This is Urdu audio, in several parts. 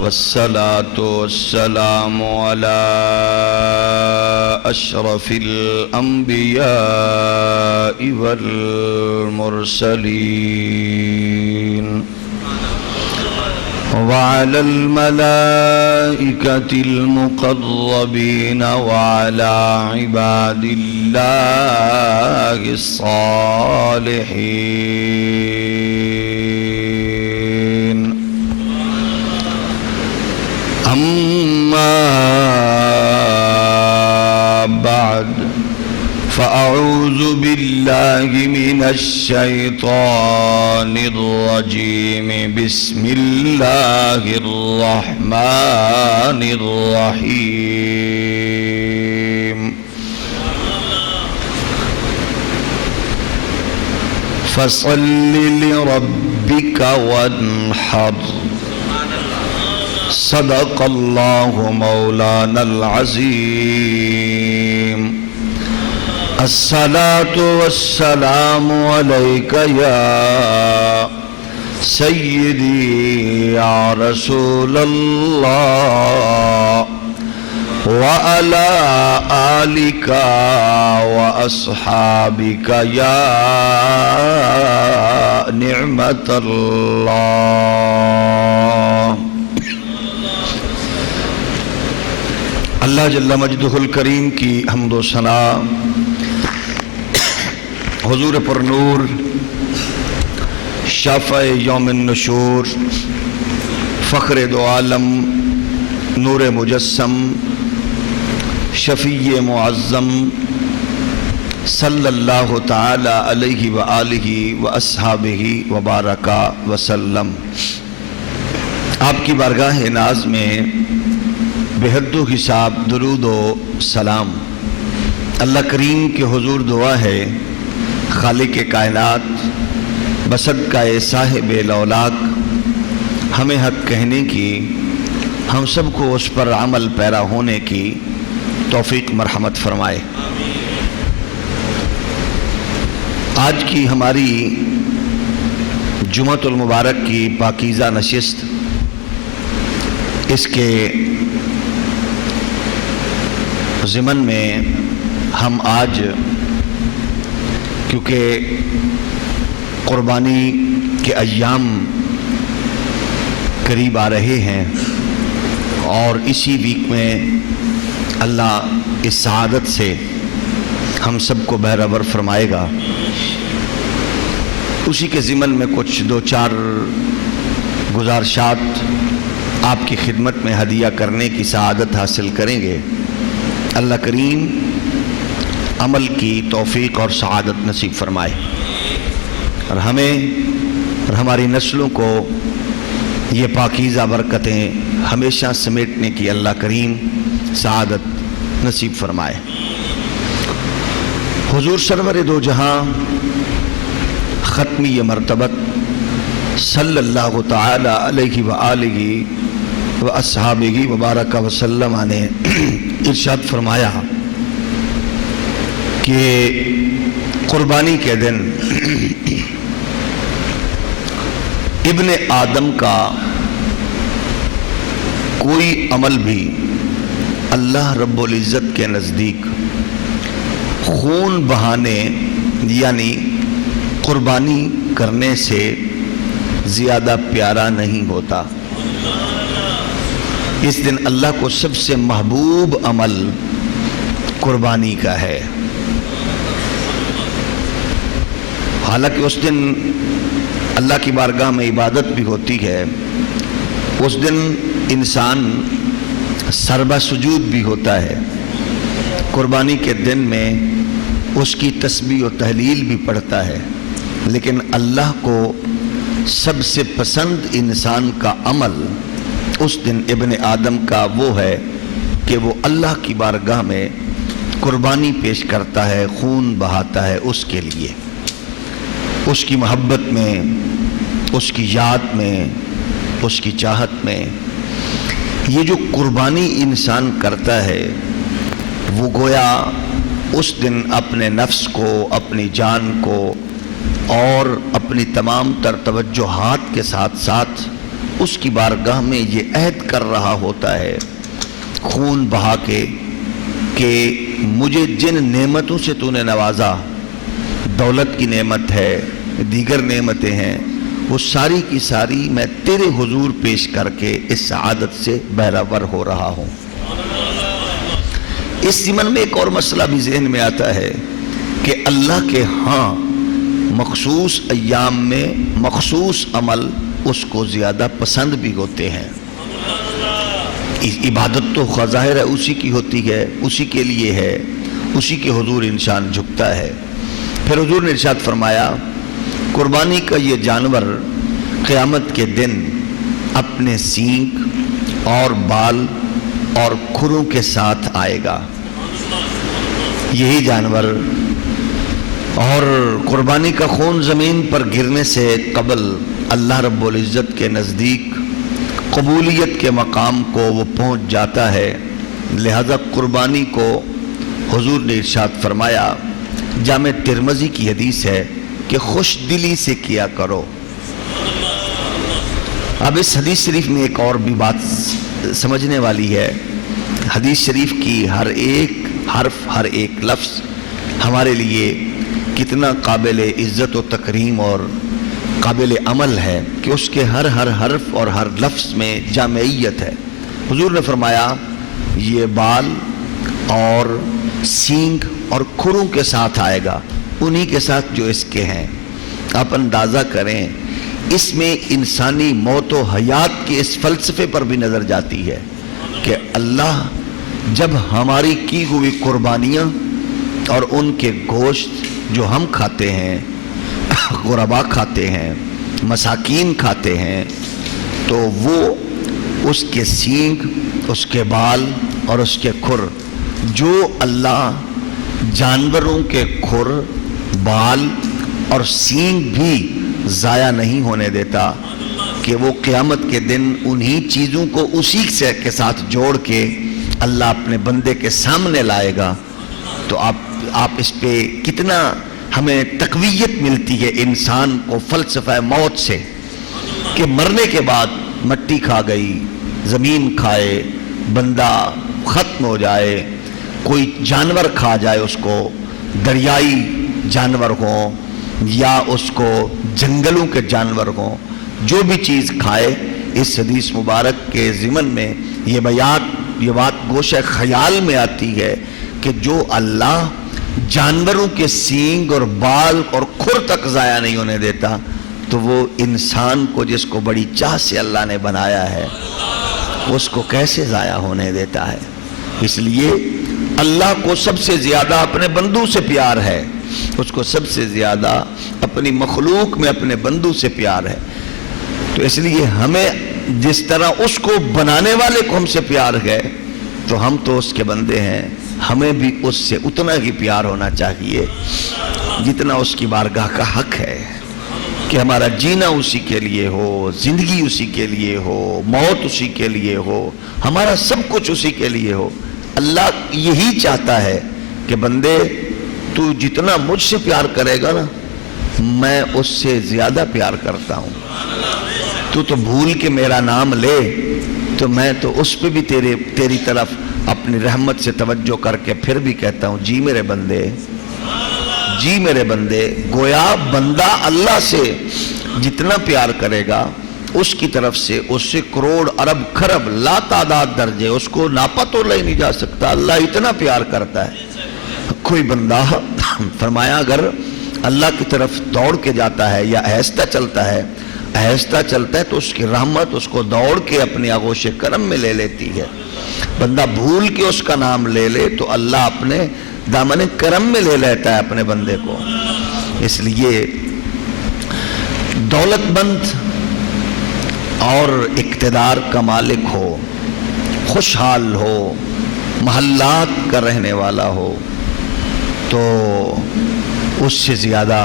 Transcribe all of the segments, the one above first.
والصلاة والسلام على أشرف الأنبياء والمرسلين وعلى الملائكة المقربين وعلى عباد الله الصالحين. أما بعد فأعوذ بالله من الشيطان الرجيم. بسم الله الرحمن الرحيم. فصل لربك وانحر. صدق الله مولانا العظيم. الصلاة والسلام عليك يا سيدي يا رسول الله وعلى آلك وأصحابك يا نعمة الله. اللہ جل مجدہ الکریم کی حمد و ثنا حضور پر نور شافع یوم النشور فخر دو عالم نور مجسم شفیع معظم صلی اللہ تعالی علیہ وآلہ واصحابہ وبارک وسلم. آپ کی بارگاہ ناز میں بے حد و حساب درود و سلام. اللہ کریم کے حضور دعا ہے خالق کائنات بصدقہ صاحب لولاک ہمیں حق کہنے کی، ہم سب کو اس پر عمل پیرا ہونے کی توفیق مرحمت فرمائے. آج کی ہماری جمعۃ المبارک کی پاکیزہ نشست، اس کے ضمن میں ہم آج کیونکہ قربانی کے ایام قریب آ رہے ہیں اور اسی ویک میں اللہ اس سعادت سے ہم سب کو بہرور فرمائے گا، اسی کے ضمن میں کچھ دو چار گزارشات آپ کی خدمت میں ہدیہ کرنے کی سعادت حاصل کریں گے. اللہ کریم عمل کی توفیق اور سعادت نصیب فرمائے اور ہمیں اور ہماری نسلوں کو یہ پاکیزہ برکتیں ہمیشہ سمیٹنے کی اللہ کریم سعادت نصیب فرمائے. حضور سرور دو جہاں ختمی مرتبت صلی اللہ تعالی علیہ وآلہ واصحابہ وبارک وسلم نے ارشاد فرمایا کہ قربانی کے دن ابن آدم کا کوئی عمل بھی اللہ رب العزت کے نزدیک خون بہانے یعنی قربانی کرنے سے زیادہ پیارا نہیں ہوتا. اس دن اللہ کو سب سے محبوب عمل قربانی کا ہے. حالانکہ اس دن اللہ کی بارگاہ میں عبادت بھی ہوتی ہے، اس دن انسان سربہ سجود بھی ہوتا ہے. قربانی کے دن میں اس کی تسبیح و تحلیل بھی پڑھتا ہے، لیکن اللہ کو سب سے پسند انسان کا عمل اس دن ابن آدم کا وہ ہے کہ وہ اللہ کی بارگاہ میں قربانی پیش کرتا ہے، خون بہاتا ہے اس کے لیے، اس کی محبت میں، اس کی یاد میں، اس کی چاہت میں. یہ جو قربانی انسان کرتا ہے وہ گویا اس دن اپنے نفس کو، اپنی جان کو اور اپنی تمام تر توجہات کے ساتھ ساتھ اس کی بارگاہ میں یہ عہد کر رہا ہوتا ہے خون بہا کے کہ مجھے جن نعمتوں سے تو نے نوازا، دولت کی نعمت ہے، دیگر نعمتیں ہیں، وہ ساری کی ساری میں تیرے حضور پیش کر کے اس سعادت سے بہرہور ہو رہا ہوں۔ اس ضمن میں ایک اور مسئلہ بھی ذہن میں آتا ہے کہ اللہ کے ہاں مخصوص ایام میں مخصوص عمل اس کو زیادہ پسند بھی ہوتے ہیں۔ عبادت تو ظاہر ہے اسی کی ہوتی ہے، اسی کے لیے ہے، اسی کے حضور انسان جھکتا ہے۔ پھر حضور نے ارشاد فرمایا قربانی کا یہ جانور قیامت کے دن اپنے سینگ اور بال اور کھروں کے ساتھ آئے گا۔ یہی جانور اور قربانی کا خون زمین پر گرنے سے قبل اللہ رب العزت کے نزدیک قبولیت کے مقام کو وہ پہنچ جاتا ہے، لہذا قربانی کو حضور نے ارشاد فرمایا، جامع ترمذی کی حدیث ہے کہ خوش دلی سے کیا کرو۔ اب اس حدیث شریف میں ایک اور بھی بات سمجھنے والی ہے۔ حدیث شریف کی ہر ایک حرف، ہر ایک لفظ ہمارے لیے کتنا قابل عزت و تکریم اور قابل عمل ہے کہ اس کے ہر حرف اور ہر لفظ میں جامعیت ہے۔ حضور نے فرمایا یہ بال اور سینگ اور کھروں کے ساتھ آئے گا، انہی کے ساتھ جو اس کے ہیں۔ آپ اندازہ کریں اس میں انسانی موت و حیات کے اس فلسفے پر بھی نظر جاتی ہے کہ اللہ جب ہماری کی ہوئی قربانیاں اور ان کے گوشت جو ہم کھاتے ہیں، غربا کھاتے ہیں، مساکین کھاتے ہیں، تو وہ اس کے سینگ، اس کے بال اور اس کے کھر، جو اللہ جانوروں کے کھر، بال اور سینگ بھی ضائع نہیں ہونے دیتا کہ وہ قیامت کے دن انہی چیزوں کو اسی سے کے ساتھ جوڑ کے اللہ اپنے بندے کے سامنے لائے گا۔ تو آپ اس پہ کتنا ہمیں تقویت ملتی ہے انسان کو فلسفہ موت سے کہ مرنے کے بعد مٹی کھا گئی، زمین کھائے، بندہ ختم ہو جائے، کوئی جانور کھا جائے اس کو، دریائی جانور ہوں یا اس کو جنگلوں کے جانور ہوں، جو بھی چیز کھائے۔ اس حدیث مبارک کے ضمن میں یہ بات گوشہ خیال میں آتی ہے کہ جو اللہ جانوروں کے سینگ اور بال اور کھر تک ضائع نہیں ہونے دیتا، تو وہ انسان کو جس کو بڑی چاہ سے اللہ نے بنایا ہے اس کو کیسے ضائع ہونے دیتا ہے؟ اس لیے اللہ کو سب سے زیادہ اپنے بندوں سے پیار ہے، اس کو سب سے زیادہ اپنی مخلوق میں اپنے بندوں سے پیار ہے۔ تو اس لیے ہمیں جس طرح اس کو بنانے والے کو ہم سے پیار ہے، تو ہم تو اس کے بندے ہیں، ہمیں بھی اس سے اتنا ہی پیار ہونا چاہیے جتنا اس کی بارگاہ کا حق ہے کہ ہمارا جینا اسی کے لیے ہو، زندگی اسی کے لیے ہو، موت اسی کے لیے ہو، ہمارا سب کچھ اسی کے لیے ہو۔ اللہ یہی چاہتا ہے کہ بندے تو جتنا مجھ سے پیار کرے گا نا، میں اس سے زیادہ پیار کرتا ہوں۔ تو بھول کے میرا نام لے تو میں تو اس پہ بھی تیری طرف اپنی رحمت سے توجہ کر کے پھر بھی کہتا ہوں جی میرے بندے، جی میرے بندے۔ گویا بندہ اللہ سے جتنا پیار کرے گا اس کی طرف سے اس سے کروڑ ارب خرب لا تعداد درجے، اس کو ناپا تو لے نہیں جا سکتا، اللہ اتنا پیار کرتا ہے۔ کوئی بندہ فرمایا اگر اللہ کی طرف دوڑ کے جاتا ہے یا آہستہ چلتا ہے تو اس کی رحمت اس کو دوڑ کے اپنے آغوش کرم میں لے لیتی ہے۔ بندہ بھول کے اس کا نام لے لے تو اللہ اپنے دامن کرم میں لے لیتا ہے اپنے بندے کو۔ اس لیے دولت مند اور اقتدار کا مالک ہو، خوشحال ہو، محلات کا رہنے والا ہو، تو اس سے زیادہ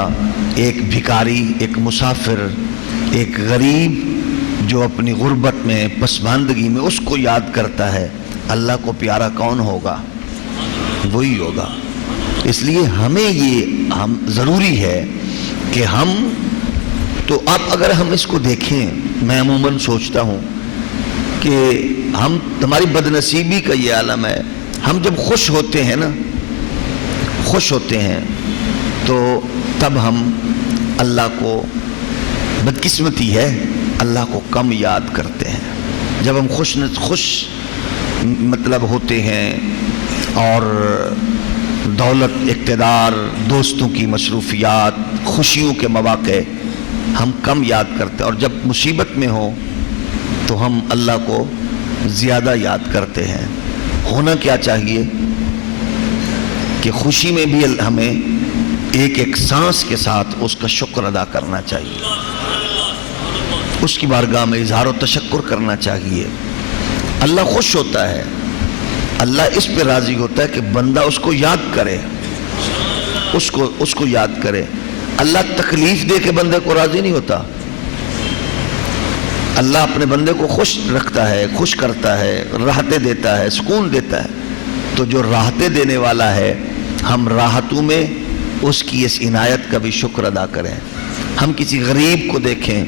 ایک بھکاری، ایک مسافر، ایک غریب جو اپنی غربت میں، پسماندگی میں اس کو یاد کرتا ہے، اللہ کو پیارا کون ہوگا؟ وہی ہوگا۔ اس لیے ہمیں یہ ضروری ہے کہ ہم تو اب اگر ہم اس کو دیکھیں میں عموماً سوچتا ہوں کہ ہماری بدنصیبی کا یہ عالم ہے، ہم جب خوش ہوتے ہیں نا، خوش ہوتے ہیں تو تب ہم اللہ کو، بدقسمتی ہے، اللہ کو کم یاد کرتے ہیں۔ جب ہم خوش مطلب ہوتے ہیں اور دولت، اقتدار، دوستوں کی مصروفیات، خوشیوں کے مواقع ہم کم یاد کرتے ہیں، اور جب مصیبت میں ہو تو ہم اللہ کو زیادہ یاد کرتے ہیں۔ ہونا کیا چاہیے کہ خوشی میں بھی ہمیں ایک ایک سانس کے ساتھ اس کا شکر ادا کرنا چاہیے، اس کی بارگاہ میں اظہار و تشکر کرنا چاہیے۔ اللہ خوش ہوتا ہے، اللہ اس پہ راضی ہوتا ہے کہ بندہ اس کو یاد کرے، اس کو یاد کرے۔ اللہ تکلیف دے کے بندے کو راضی نہیں ہوتا۔ اللہ اپنے بندے کو خوش رکھتا ہے، خوش کرتا ہے، راحتیں دیتا ہے، سکون دیتا ہے۔ تو جو راحتیں دینے والا ہے، ہم راحتوں میں اس کی اس عنایت کا بھی شکر ادا کریں۔ ہم کسی غریب کو دیکھیں،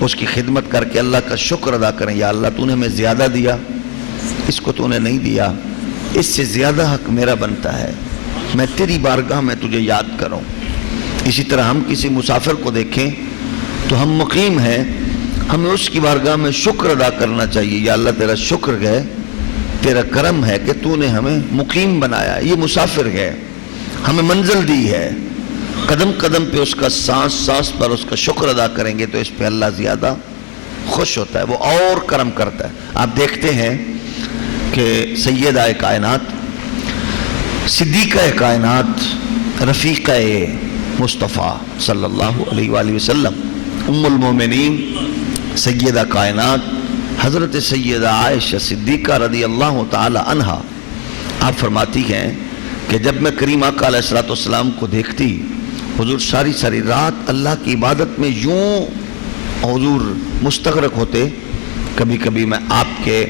اس کی خدمت کر کے اللہ کا شکر ادا کریں، یا اللہ تو نے ہمیں زیادہ دیا، اس کو تو نے نہیں دیا، اس سے زیادہ حق میرا بنتا ہے، میں تیری بارگاہ میں تجھے یاد کروں۔ اسی طرح ہم کسی مسافر کو دیکھیں تو ہم مقیم ہیں، ہمیں اس کی بارگاہ میں شکر ادا کرنا چاہیے، یا اللہ تیرا شکر ہے، تیرا کرم ہے کہ تو نے ہمیں مقیم بنایا، یہ مسافر ہے، ہمیں منزل دی ہے، قدم قدم پہ اس کا، سانس سانس پر اس کا شکر ادا کریں گے تو اس پہ اللہ زیادہ خوش ہوتا ہے، وہ اور کرم کرتا ہے۔ آپ دیکھتے ہیں کہ سیدہ کائنات، صدیقہ کائنات، رفیقہ مصطفیٰ صلی اللہ علیہ وآلہ وسلم، ام المومنین، سیدہ کائنات حضرت سیدہ عائشہ صدیقہ رضی اللہ تعالی عنہا، آپ فرماتی ہیں کہ جب میں کریم آقا علیہ الصلوۃ والسلام کو دیکھتی، حضور ساری ساری رات اللہ کی عبادت میں یوں حضور مستغرق ہوتے، کبھی کبھی میں آپ کے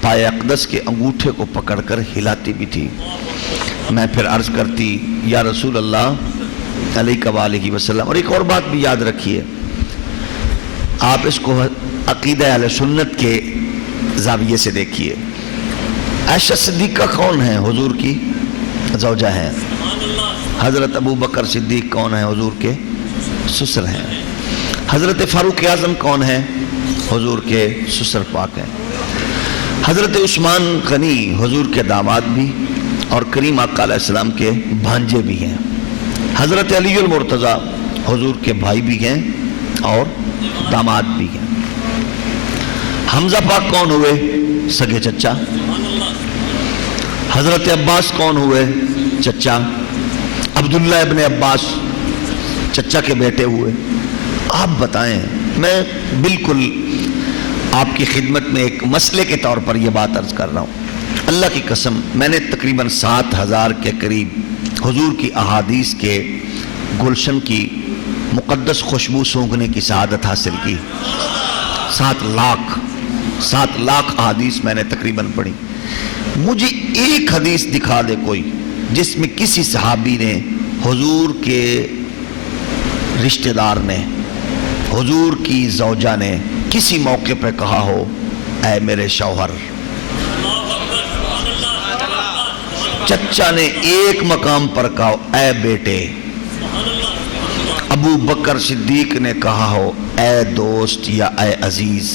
پائے اقدس کے انگوٹھے کو پکڑ کر ہلاتی بھی تھی۔ میں پھر عرض کرتی، یا رسول اللہ علیہ وآلہ وسلم۔ اور ایک اور بات بھی یاد رکھیے، آپ اس کو عقیدہ اہل سنت کے زاویے سے دیکھیے۔ عائشہ صدیقہ کون ہے؟ حضور کی زوجہ ہیں۔ حضرت ابو بکر صدیق کون ہیں؟ حضور کے سسر ہیں۔ حضرت فاروق اعظم کون ہیں؟ حضور کے سسر پاک ہیں۔ حضرت عثمان غنی حضور کے داماد بھی اور کریم آقا علیہ السلام کے بھانجے بھی ہیں۔ حضرت علی المرتضیٰ حضور کے بھائی بھی ہیں اور داماد بھی ہیں۔ حمزہ پاک کون ہوئے؟ سگے چچا۔ حضرت عباس کون ہوئے؟ چچا۔ عبداللہ ابن عباس چچا کے بیٹے ہوئے۔ آپ بتائیں، میں بالکل آپ کی خدمت میں ایک مسئلے کے طور پر یہ بات عرض کر رہا ہوں، اللہ کی قسم میں نے تقریباً 7,000 کے قریب حضور کی احادیث کے گلشن کی مقدس خوشبو سونگھنے کی سعادت حاصل کی۔ 7 لاکھ احادیث میں نے تقریباً پڑھی۔ مجھے ایک حدیث دکھا دے کوئی جس میں کسی صحابی نے، حضور کے رشتہ دار نے، حضور کی زوجہ نے کسی موقع پہ کہا ہو، اے میرے شوہر۔ چچا نے ایک مقام پر کہا ہو، اے بیٹے۔ ابو بکر صدیق نے کہا ہو، اے دوست یا اے عزیز۔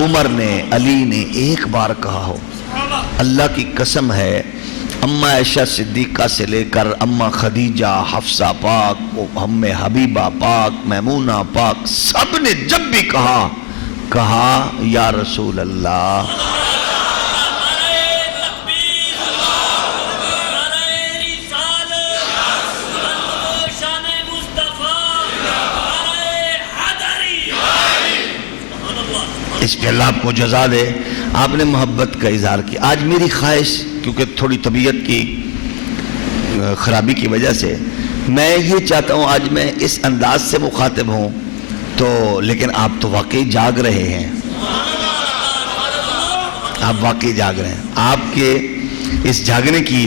عمر نے، علی نے ایک بار کہا ہو۔ اللہ کی قسم ہے، اماں عائشہ صدیقہ سے لے کر اماں خدیجہ، حفصہ پاک، ام حبیبہ پاک، میمونہ پاک، سب نے جب بھی کہا یا رسول اللہ۔ اس پہ اللہ آپ کو جزا دے، آپ نے محبت کا اظہار کیا۔ آج میری خواہش، کیونکہ تھوڑی طبیعت کی خرابی کی وجہ سے میں یہ چاہتا ہوں آج میں اس انداز سے مخاطب ہوں، تو لیکن آپ تو واقعی جاگ رہے ہیں، آپ واقعی جاگ رہے ہیں۔ آپ کے اس جاگنے کی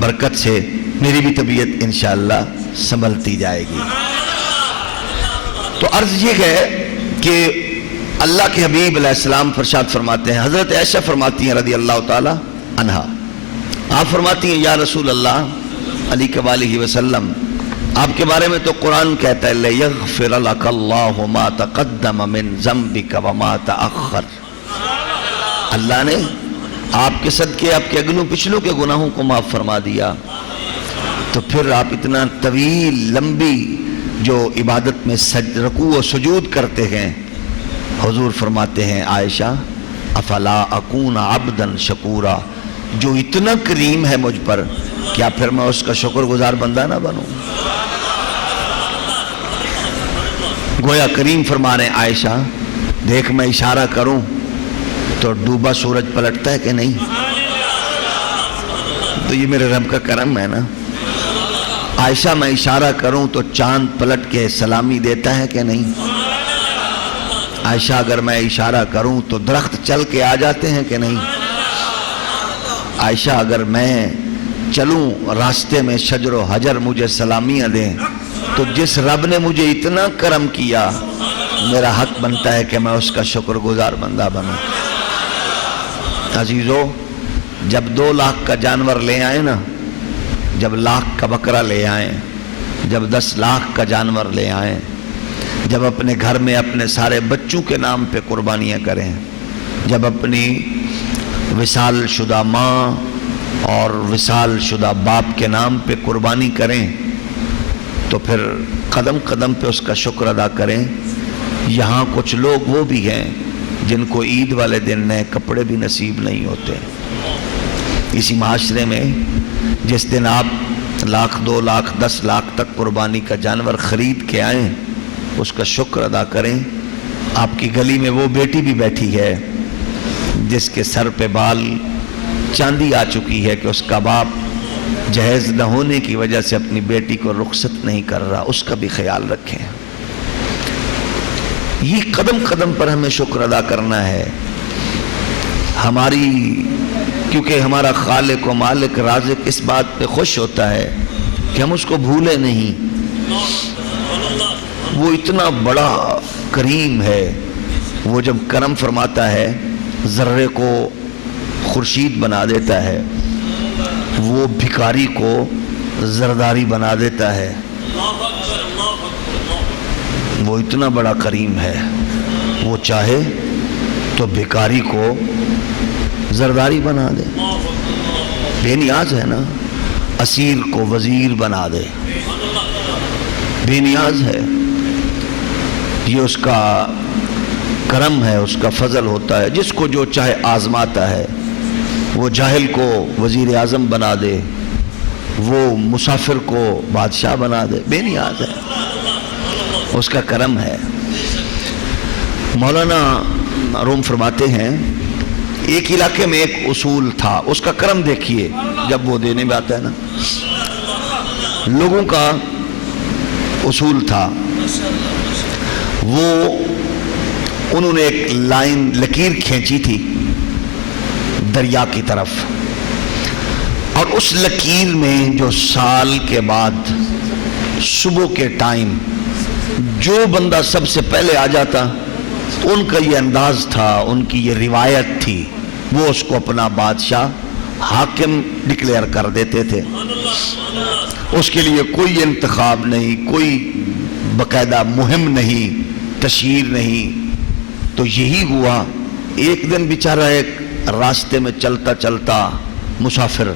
برکت سے میری بھی طبیعت انشاءاللہ سنبھلتی جائے گی۔ تو عرض یہ ہے کہ اللہ کے حبیب علیہ السلام ارشاد فرماتے ہیں، حضرت عائشہ فرماتی ہیں رضی اللہ تعالی عنہا، آپ فرماتی ہیں یا رسول اللہ علیہ وآلہ وسلم، آپ کے بارے میں تو قرآن کہتا ہے لِيَغْفِرَ لَكَ اللَّهُ مَا تَقَدَّمَ مِن ذَنبِكَ وَمَا تَأَخَّرَ، اللہ نے آپ کے صدقے آپ کے اگلوں پچھلوں کے گناہوں کو معاف فرما دیا، تو پھر آپ اتنا طویل لمبی جو عبادت میں رکوع و سجود کرتے ہیں، حضور فرماتے ہیں عائشہ افلا اکون عبدا شکورا، جو اتنا کریم ہے مجھ پر، کیا پھر میں اس کا شکر گزار بندہ نہ بنوں؟ گویا کریم فرما رہے ہیں عائشہ دیکھ میں اشارہ کروں تو ڈوبا سورج پلٹتا ہے کہ نہیں؟ تو یہ میرے رب کا کرم ہے نا۔ عائشہ میں اشارہ کروں تو چاند پلٹ کے سلامی دیتا ہے کہ نہیں؟ عائشہ اگر میں اشارہ کروں تو درخت چل کے آ جاتے ہیں کہ نہیں؟ عائشہ اگر میں چلوں راستے میں شجر و حجر مجھے سلامیاں دیں تو جس رب نے مجھے اتنا کرم کیا میرا حق بنتا ہے کہ میں اس کا شکر گزار بندہ بنوں۔ عزیزو، جب 2 لاکھ کا جانور لے آئیں نا، جب 1 لاکھ کا بکرا لے آئیں، جب 10 لاکھ کا جانور لے آئیں، جب اپنے گھر میں اپنے سارے بچوں کے نام پہ قربانیاں کریں، جب اپنی وصال شدہ ماں اور وصال شدہ باپ کے نام پہ قربانی کریں، تو پھر قدم قدم پہ اس کا شکر ادا کریں۔ یہاں کچھ لوگ وہ بھی ہیں جن کو عید والے دن نئے کپڑے بھی نصیب نہیں ہوتے۔ اسی معاشرے میں جس دن آپ 1 لاکھ 2 لاکھ 10 لاکھ تک قربانی کا جانور خرید کے آئیں، اس کا شکر ادا کریں۔ آپ کی گلی میں وہ بیٹی بھی بیٹھی ہے جس کے سر پہ بال چاندی آ چکی ہے کہ اس کا باپ جہیز نہ ہونے کی وجہ سے اپنی بیٹی کو رخصت نہیں کر رہا، اس کا بھی خیال رکھیں۔ یہ قدم قدم پر ہمیں شکر ادا کرنا ہے کیونکہ ہمارا خالق و مالک رازق اس بات پہ خوش ہوتا ہے کہ ہم اس کو بھولے نہیں۔ وہ اتنا بڑا کریم ہے، وہ جب کرم فرماتا ہے ذرے کو خورشید بنا دیتا ہے، وہ بھکاری کو زرداری بنا دیتا ہے۔ وہ اتنا بڑا کریم ہے، وہ چاہے تو بھکاری کو زرداری بنا دے، بے نیاز ہے نا، اسیر کو وزیر بنا دے، بے نیاز ہے۔ یہ اس کا کرم ہے، اس کا فضل ہوتا ہے، جس کو جو چاہے آزماتا ہے۔ وہ جاہل کو وزیر اعظم بنا دے، وہ مسافر کو بادشاہ بنا دے، بے نیاز ہے، اس کا کرم ہے۔ مولانا روم فرماتے ہیں ایک علاقے میں ایک اصول تھا، اس کا کرم دیکھیے جب وہ دینے میں آتا ہے نا۔ لوگوں کا اصول تھا، انہوں نے ایک لکیر کھینچی تھی دریا کی طرف، اور اس لکیر میں جو سال کے بعد صبح کے ٹائم جو بندہ سب سے پہلے آ جاتا، ان کا یہ انداز تھا، ان کی یہ روایت تھی، وہ اس کو اپنا بادشاہ حاکم ڈکلیئر کر دیتے تھے۔ اس کے لیے کوئی انتخاب نہیں، کوئی باقاعدہ مہم نہیں، تشہیر نہیں۔ تو یہی ہوا، ایک دن بیچارہ ایک راستے میں چلتا چلتا مسافر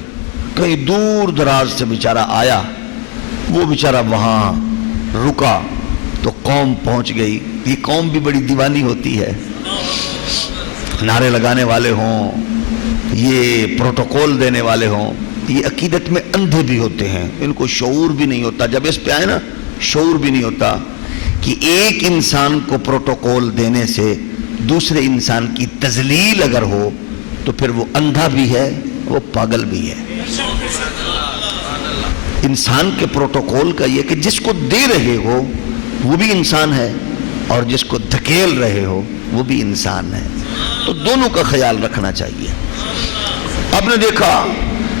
کہیں دور دراز سے بیچارہ آیا، وہ بیچارہ وہاں رکا تو قوم پہنچ گئی۔ یہ قوم بھی بڑی دیوانی ہوتی ہے، نعرے لگانے والے ہوں، یہ پروٹوکول دینے والے ہوں، یہ عقیدت میں اندھے بھی ہوتے ہیں، ان کو شعور بھی نہیں ہوتا، جب اس پہ آئے نا شعور بھی نہیں ہوتا کہ ایک انسان کو پروٹوکول دینے سے دوسرے انسان کی تذلیل اگر ہو تو پھر وہ اندھا بھی ہے، وہ پاگل بھی ہے۔ انسان کے پروٹوکول کا یہ کہ جس کو دے رہے ہو وہ بھی انسان ہے اور جس کو دھکیل رہے ہو وہ بھی انسان ہے، تو دونوں کا خیال رکھنا چاہیے۔ آپ نے دیکھا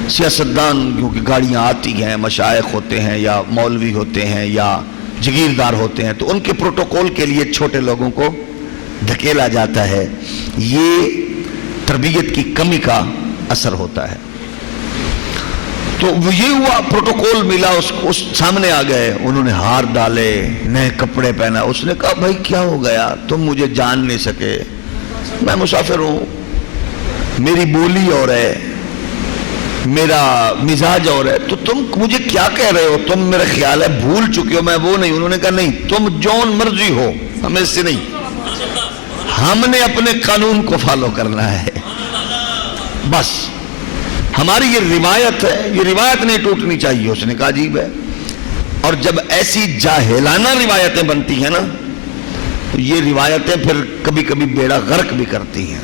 سیاستدان کیونکہ گاڑیاں آتی ہیں، مشائخ ہوتے ہیں یا مولوی ہوتے ہیں یا جگیردار ہوتے ہیں، تو ان کے پروٹوکول کے لیے چھوٹے لوگوں کو دھکیلا جاتا ہے، یہ تربیت کی کمی کا اثر ہوتا ہے۔ تو یہ ہوا، پروٹوکول ملا، اس سامنے آ گئے، انہوں نے ہار ڈالے، نئے کپڑے پہنا۔ اس نے کہا بھائی کیا ہو گیا، تم مجھے جان نہیں سکے، میں مسافر ہوں، میری بولی اور ہے، میرا مزاج اور ہے، تو تم مجھے کیا کہہ رہے ہو، تم میرا خیال ہے بھول چکے ہو، میں وہ نہیں۔ انہوں نے کہا نہیں، تم جون مرضی ہو، ہمیں اس سے نہیں، ہم نے اپنے قانون کو فالو کرنا ہے، بس ہماری یہ روایت ہے، یہ روایت نہیں ٹوٹنی چاہیے۔ اس نے کہا عجیب ہے۔ اور جب ایسی جاہلانہ روایتیں بنتی ہیں نا، تو یہ روایتیں پھر کبھی کبھی بیڑا غرق بھی کرتی ہیں۔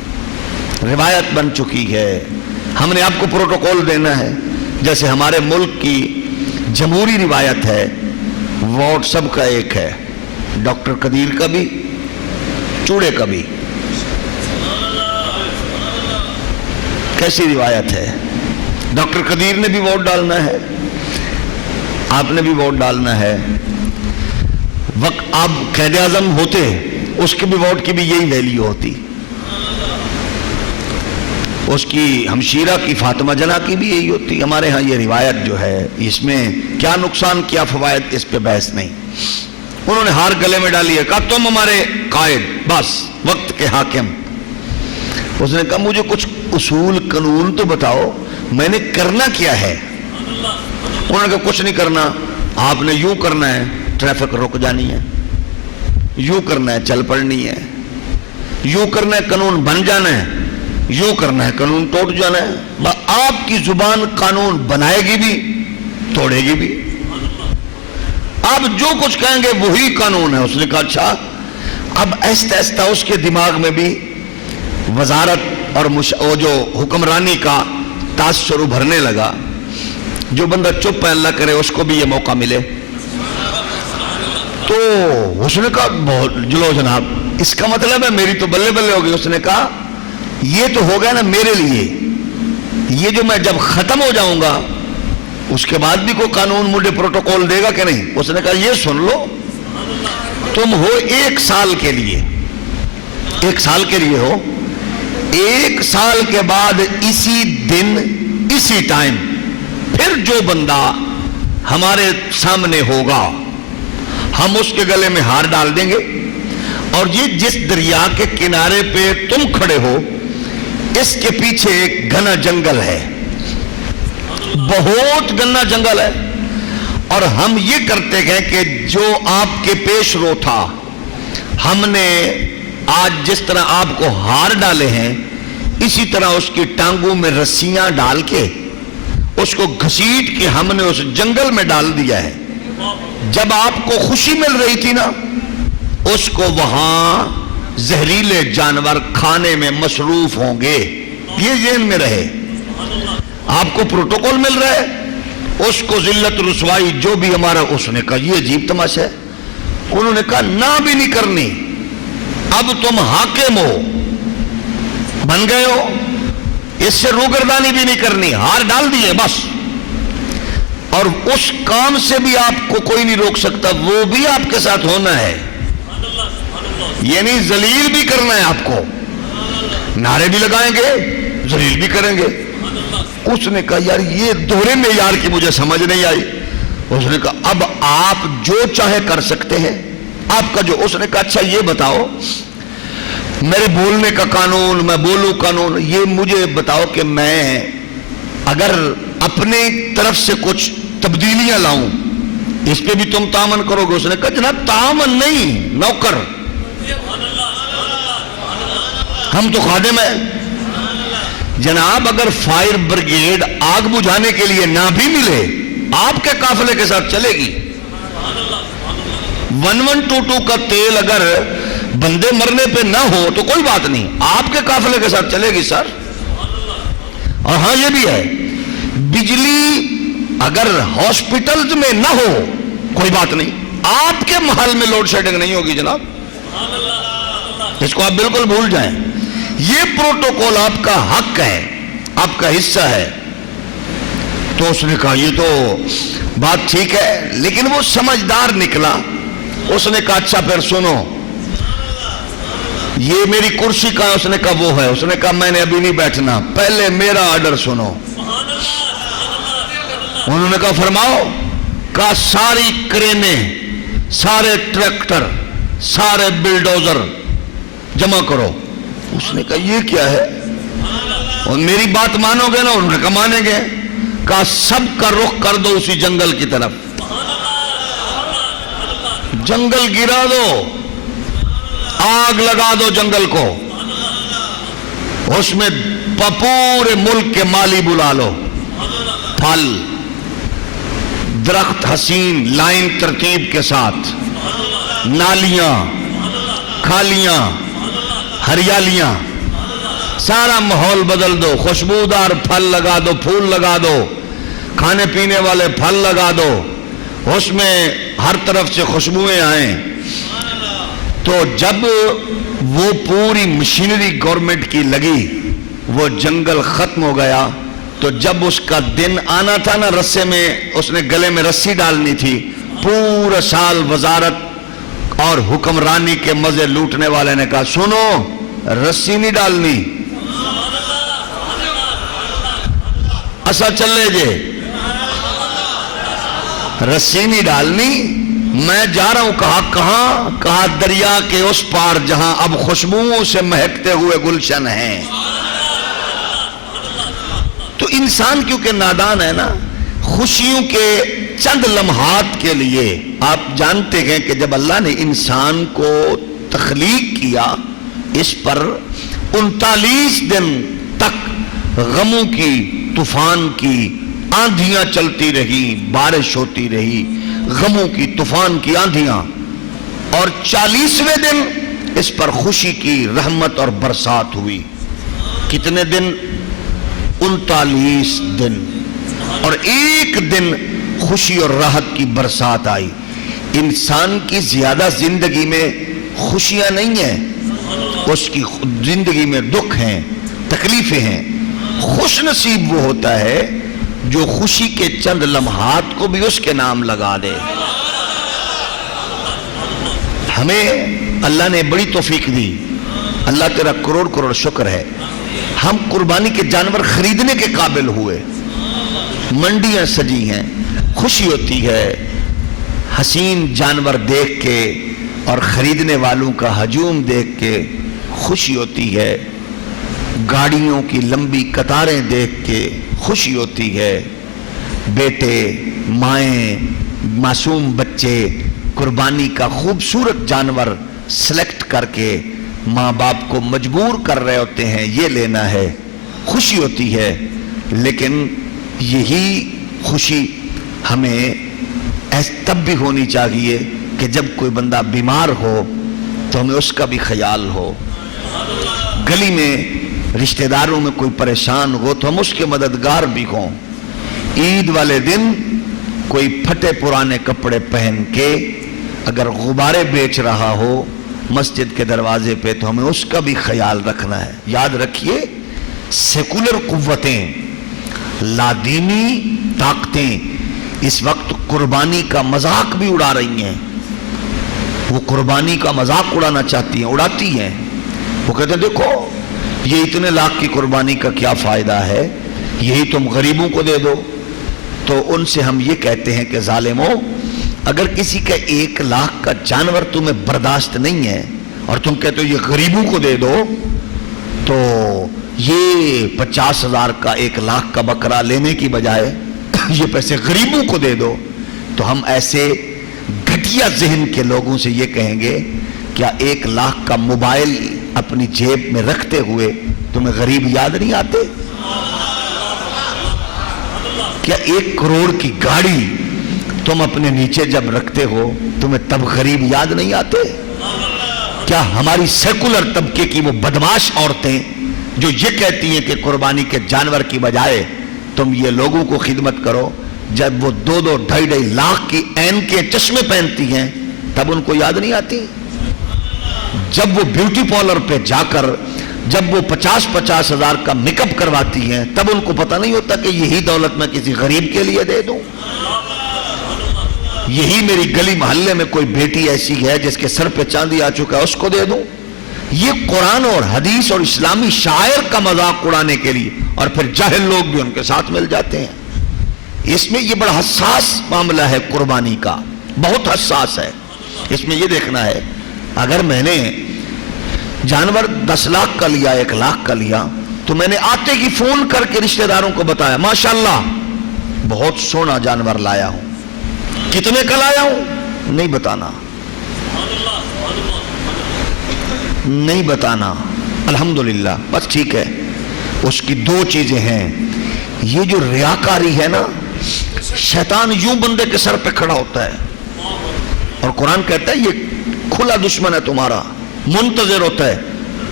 روایت بن چکی ہے، ہم نے آپ کو پروٹوکول دینا ہے۔ جیسے ہمارے ملک کی جمہوری روایت ہے، ووٹ سب کا ایک ہے، ڈاکٹر قدیر کا بھی، چوڑے کا بھی۔ کیسی روایت ہے؟ ڈاکٹر قدیر نے بھی ووٹ ڈالنا ہے، آپ نے بھی ووٹ ڈالنا ہے۔ وقت آپ قائد اعظم ہوتے، اس کے بھی ووٹ کی بھی یہی ویلیو ہوتی، اس کی ہمشیرہ کی فاطمہ جناح کی بھی یہی ہوتی۔ ہمارے ہاں یہ روایت جو ہے، اس میں کیا نقصان کیا فوائد، اس پہ بحث نہیں۔ انہوں نے ہار گلے میں ڈالی ہے، کہا تم ہمارے قائد، بس وقت کے حاکم۔ اس نے کہا مجھے کچھ اصول قانون تو بتاؤ، میں نے کرنا کیا ہے؟ انہوں نے کہا کچھ نہیں کرنا، آپ نے یوں کرنا ہے، ٹریفک رک جانی ہے، یوں کرنا ہے، چل پڑنی ہے، یوں کرنا ہے، قانون بن جانا ہے، یوں کرنا ہے، قانون ٹوٹ جانا ہے۔ آپ کی زبان قانون بنائے گی بھی، توڑے گی بھی، آپ جو کچھ کہیں گے وہی قانون ہے۔ اس نے کہا اچھا۔ اب ایستا ایستا اس کے دماغ میں بھی وزارت اور جو حکمرانی کا تاثر ابھرنے لگا۔ جو بندہ چپ ہے اللہ کرے اس کو بھی یہ موقع ملے۔ تو اس نے کہا بہت جلو جناب، اس کا مطلب ہے میری تو بلے بلے ہو گئی۔ اس نے کہا یہ تو ہو گیا نا میرے لیے، یہ جو میں جب ختم ہو جاؤں گا اس کے بعد بھی کوئی قانون مجھے پروٹوکول دے گا کہ نہیں؟ اس نے کہا یہ سن لو، تم ہو 1 سال کے لیے، 1 سال کے لیے ہو، 1 سال کے بعد اسی دن اسی ٹائم پھر جو بندہ ہمارے سامنے ہوگا ہم اس کے گلے میں ہار ڈال دیں گے، اور یہ جس دریا کے کنارے پہ تم کھڑے ہو اس کے پیچھے ایک گھنا جنگل ہے، بہت گھنا جنگل ہے، اور ہم یہ کرتے ہیں کہ جو آپ کے پیش رو تھا، ہم نے آج جس طرح آپ کو ہار ڈالے ہیں اسی طرح اس کی ٹانگوں میں رسیاں ڈال کے اس کو گھسیٹ کے ہم نے اس جنگل میں ڈال دیا ہے۔ جب آپ کو خوشی مل رہی تھی نا، اس کو وہاں زہریلے جانور کھانے میں مصروف ہوں گے، یہ ذہن میں رہے۔ آپ کو پروٹوکول مل رہا ہے، اس کو ذلت رسوائی جو بھی ہمارا۔ اس نے کہا یہ عجیب تماشا ہے۔ انہوں نے کہا نہ بھی نہیں کرنی، اب تم حاکم ہو، بن گئے ہو، اس سے روگردانی بھی نہیں کرنی، ہار ڈال دیے بس، اور اس کام سے بھی آپ کو کوئی نہیں روک سکتا، وہ بھی آپ کے ساتھ ہونا ہے، یعنی ذلیل بھی کرنا ہے آپ کو، نعرے بھی لگائیں گے، ذلیل بھی کریں گے۔ اس نے کہا یار یہ دوہرے معیار کی مجھے سمجھ نہیں آئی۔ اس نے کہا اب آپ جو چاہے کر سکتے ہیں، آپ کا جو۔ اس نے کہا اچھا یہ بتاؤ میرے بولنے کا قانون، میں بولوں قانون، یہ مجھے بتاؤ کہ میں اگر اپنے طرف سے کچھ تبدیلیاں لاؤں اس پہ بھی تم تعاون کرو گے؟ اس نے کہا جناب تعاون نہیں، نوکر، ہم تو خادم ہیں جناب۔ اگر فائر بریگیڈ آگ بجھانے کے لیے نہ بھی ملے، آپ کے قافلے کے ساتھ چلے گی۔ 1122 کا تیل اگر بندے مرنے پہ نہ ہو تو کوئی بات نہیں، آپ کے قافلے کے ساتھ چلے گی سر۔ اور ہاں یہ بھی ہے، بجلی اگر ہاسپٹلز میں نہ ہو کوئی بات نہیں، آپ کے محل میں لوڈ شیڈنگ نہیں ہوگی جناب، اس کو آپ بالکل بھول جائیں۔ یہ پروٹوکول آپ کا حق ہے، آپ کا حصہ ہے۔ تو اس نے کہا یہ تو بات ٹھیک ہے، لیکن وہ سمجھدار نکلا۔ اس نے کہا اچھا پھر سنو، یہ میری کرسی کہاں ہے؟ اس نے کہا وہ ہے۔ اس نے کہا میں نے ابھی نہیں بیٹھنا، پہلے میرا آرڈر سنو۔ انہوں نے کہا فرماؤ۔ کہا ساری کرینے، سارے ٹریکٹر، سارے بلڈوزر جمع کرو۔ اس نے کہا یہ کیا ہے؟ اور میری بات مانو گے نا؟ انہوں نے کہا مانیں گے۔ کہا سب کا رخ کر دو اسی جنگل کی طرف، جنگل گرا دو، آگ لگا دو جنگل کو، اس میں پورے ملک کے مالی بلا لو، پھل درخت حسین لائن ترتیب کے ساتھ، نالیاں، کھالیاں، ہریالیاں، سارا ماحول بدل دو، خوشبودار پھل لگا دو، پھول لگا دو، کھانے پینے والے پھل لگا دو، اس میں ہر طرف سے خوشبوئیں آئیں۔ تو جب وہ پوری مشینری گورنمنٹ کی لگی، وہ جنگل ختم ہو گیا، تو جب اس کا دن آنا تھا نا، رسے میں اس نے گلے میں رسی ڈالنی تھی، پورا سال وزارت اور حکمرانی کے مزے لوٹنے والے نے کہا سنو، رسی نہیں ڈالنی، ایسا چلے جے، رسی نہیں ڈالنی، میں جا رہا ہوں۔ کہا کہاں؟ کہا دریا کے اس پار جہاں اب خوشبوؤں سے مہکتے ہوئے گلشن ہیں۔ تو انسان کیونکہ نادان ہے نا، خوشیوں کے چند لمحات کے لیے، آپ جانتے ہیں کہ جب اللہ نے انسان کو تخلیق کیا، اس پر 39 دن تک غموں کی، طوفان کی، آندھیاں چلتی رہی، بارش ہوتی رہی، غموں کی، طوفان کی آندھیاں، اور 40ویں دن اس پر خوشی کی رحمت اور برسات ہوئی۔ کتنے دن؟ 39 دن، اور ایک دن خوشی اور راحت کی برسات آئی۔ انسان کی زیادہ زندگی میں خوشیاں نہیں ہیں، اس کی زندگی میں دکھ ہیں، تکلیفیں ہیں۔ خوش نصیب وہ ہوتا ہے جو خوشی کے چند لمحات کو بھی اس کے نام لگا دے۔ ہمیں اللہ نے بڑی توفیق دی، اللہ تیرا کروڑ کروڑ شکر ہے، ہم قربانی کے جانور خریدنے کے قابل ہوئے، منڈیاں سجی ہیں، خوشی ہوتی ہے حسین جانور دیکھ کے اور خریدنے والوں کا ہجوم دیکھ کے، خوشی ہوتی ہے گاڑیوں کی لمبی قطاریں دیکھ کے، خوشی ہوتی ہے بیٹے، مائیں، معصوم بچے قربانی کا خوبصورت جانور سلیکٹ کر کے ماں باپ کو مجبور کر رہے ہوتے ہیں یہ لینا ہے، خوشی ہوتی ہے۔ لیکن یہی خوشی ہمیں تب بھی ہونی چاہیے کہ جب کوئی بندہ بیمار ہو تو ہمیں اس کا بھی خیال ہو، گلی میں رشتہ داروں میں کوئی پریشان ہو تو ہم اس کے مددگار بھی ہوں۔ عید والے دن کوئی پھٹے پرانے کپڑے پہن کے اگر غبارے بیچ رہا ہو مسجد کے دروازے پہ تو ہمیں اس کا بھی خیال رکھنا ہے۔ یاد رکھیے سیکولر قوتیں، لادینی طاقتیں اس وقت قربانی کا مذاق بھی اڑا رہی ہیں، وہ قربانی کا مذاق اڑانا چاہتی ہیں، اڑاتی ہیں۔ وہ کہتے ہیں دیکھو یہ اتنے لاکھ کی قربانی کا کیا فائدہ ہے، یہی تم غریبوں کو دے دو۔ تو ان سے ہم یہ کہتے ہیں کہ ظالمو، اگر کسی کا 1 لاکھ کا جانور تمہیں برداشت نہیں ہے اور تم کہتے ہو یہ غریبوں کو دے دو، تو یہ 50,000 کا 1 لاکھ کا بکرا لینے کی بجائے یہ پیسے غریبوں کو دے دو، تو ہم ایسے گھٹیا ذہن کے لوگوں سے یہ کہیں گے کیا 1 لاکھ کا موبائل اپنی جیب میں رکھتے ہوئے تمہیں غریب یاد نہیں آتے؟ کیا 1 کروڑ کی گاڑی تم اپنے نیچے جب رکھتے ہو تمہیں تب غریب یاد نہیں آتے؟ کیا ہماری سیکولر طبقے کی وہ بدماش عورتیں جو یہ کہتی ہیں کہ قربانی کے جانور کی بجائے تم یہ لوگوں کو خدمت کرو، جب وہ 2-2 ڈھائی لاکھ کی عین کے چشمے پہنتی ہیں تب ان کو یاد نہیں آتی؟ جب وہ بیوٹی پارلر پہ جا کر جب وہ 50 ہزار کا میک اپ کرواتی ہیں تب ان کو پتہ نہیں ہوتا کہ یہی دولت میں کسی غریب کے لیے دے دوں؟ یہی میری گلی محلے میں کوئی بیٹی ایسی ہے جس کے سر پہ چاندی آ چکا ہے اس کو دے دوں؟ یہ قرآن اور حدیث اور اسلامی شاعر کا مذاق اڑانے کے لیے، اور پھر جاہل لوگ بھی ان کے ساتھ مل جاتے ہیں۔ اس میں یہ بڑا حساس معاملہ ہے قربانی کا، بہت حساس ہے۔ اس میں یہ دیکھنا ہے اگر میں نے جانور 10 لاکھ کا لیا، 1 لاکھ کا لیا، تو میں نے آتے ہی فون کر کے رشتہ داروں کو بتایا ماشاءاللہ بہت سونا جانور لایا ہوں، کتنے کا لایا ہوں نہیں بتانا، نہیں بتانا، الحمدللہ بس ٹھیک ہے۔ اس کی 2 چیزیں ہیں، یہ جو ریاکاری ہے نا، شیطان یوں بندے کے سر پہ کھڑا ہوتا ہے، اور قرآن کہتا ہے یہ کھلا دشمن ہے تمہارا، منتظر ہوتا ہے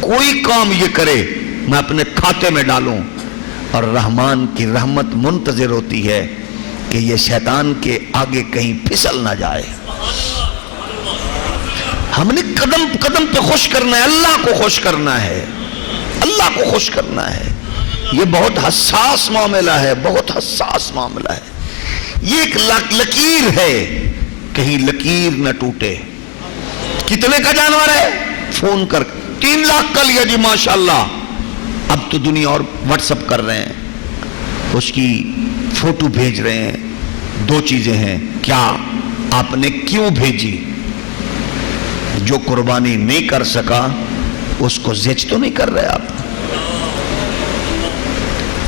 کوئی کام یہ کرے میں اپنے کھاتے میں ڈالوں، اور رحمان کی رحمت منتظر ہوتی ہے کہ یہ شیطان کے آگے کہیں پھسل نہ جائے۔ ہم نے قدم قدم پہ خوش کرنا ہے، اللہ کو خوش کرنا ہے، اللہ کو خوش کرنا ہے۔ یہ بہت حساس معاملہ ہے، بہت حساس معاملہ ہے۔ یہ ایک لکیر ہے، کہیں لکیر نہ ٹوٹے۔ کتنے کا جانور ہے؟ فون کر 3 لاکھ کا لیا جی ماشاءاللہ۔ اب تو دنیا اور واٹس اپ کر رہے ہیں، اس کی فوٹو بھیج رہے ہیں۔ 2 چیزیں ہیں، کیا آپ نے کیوں بھیجی؟ جو قربانی نہیں کر سکا اس کو زج تو نہیں کر رہے آپ؟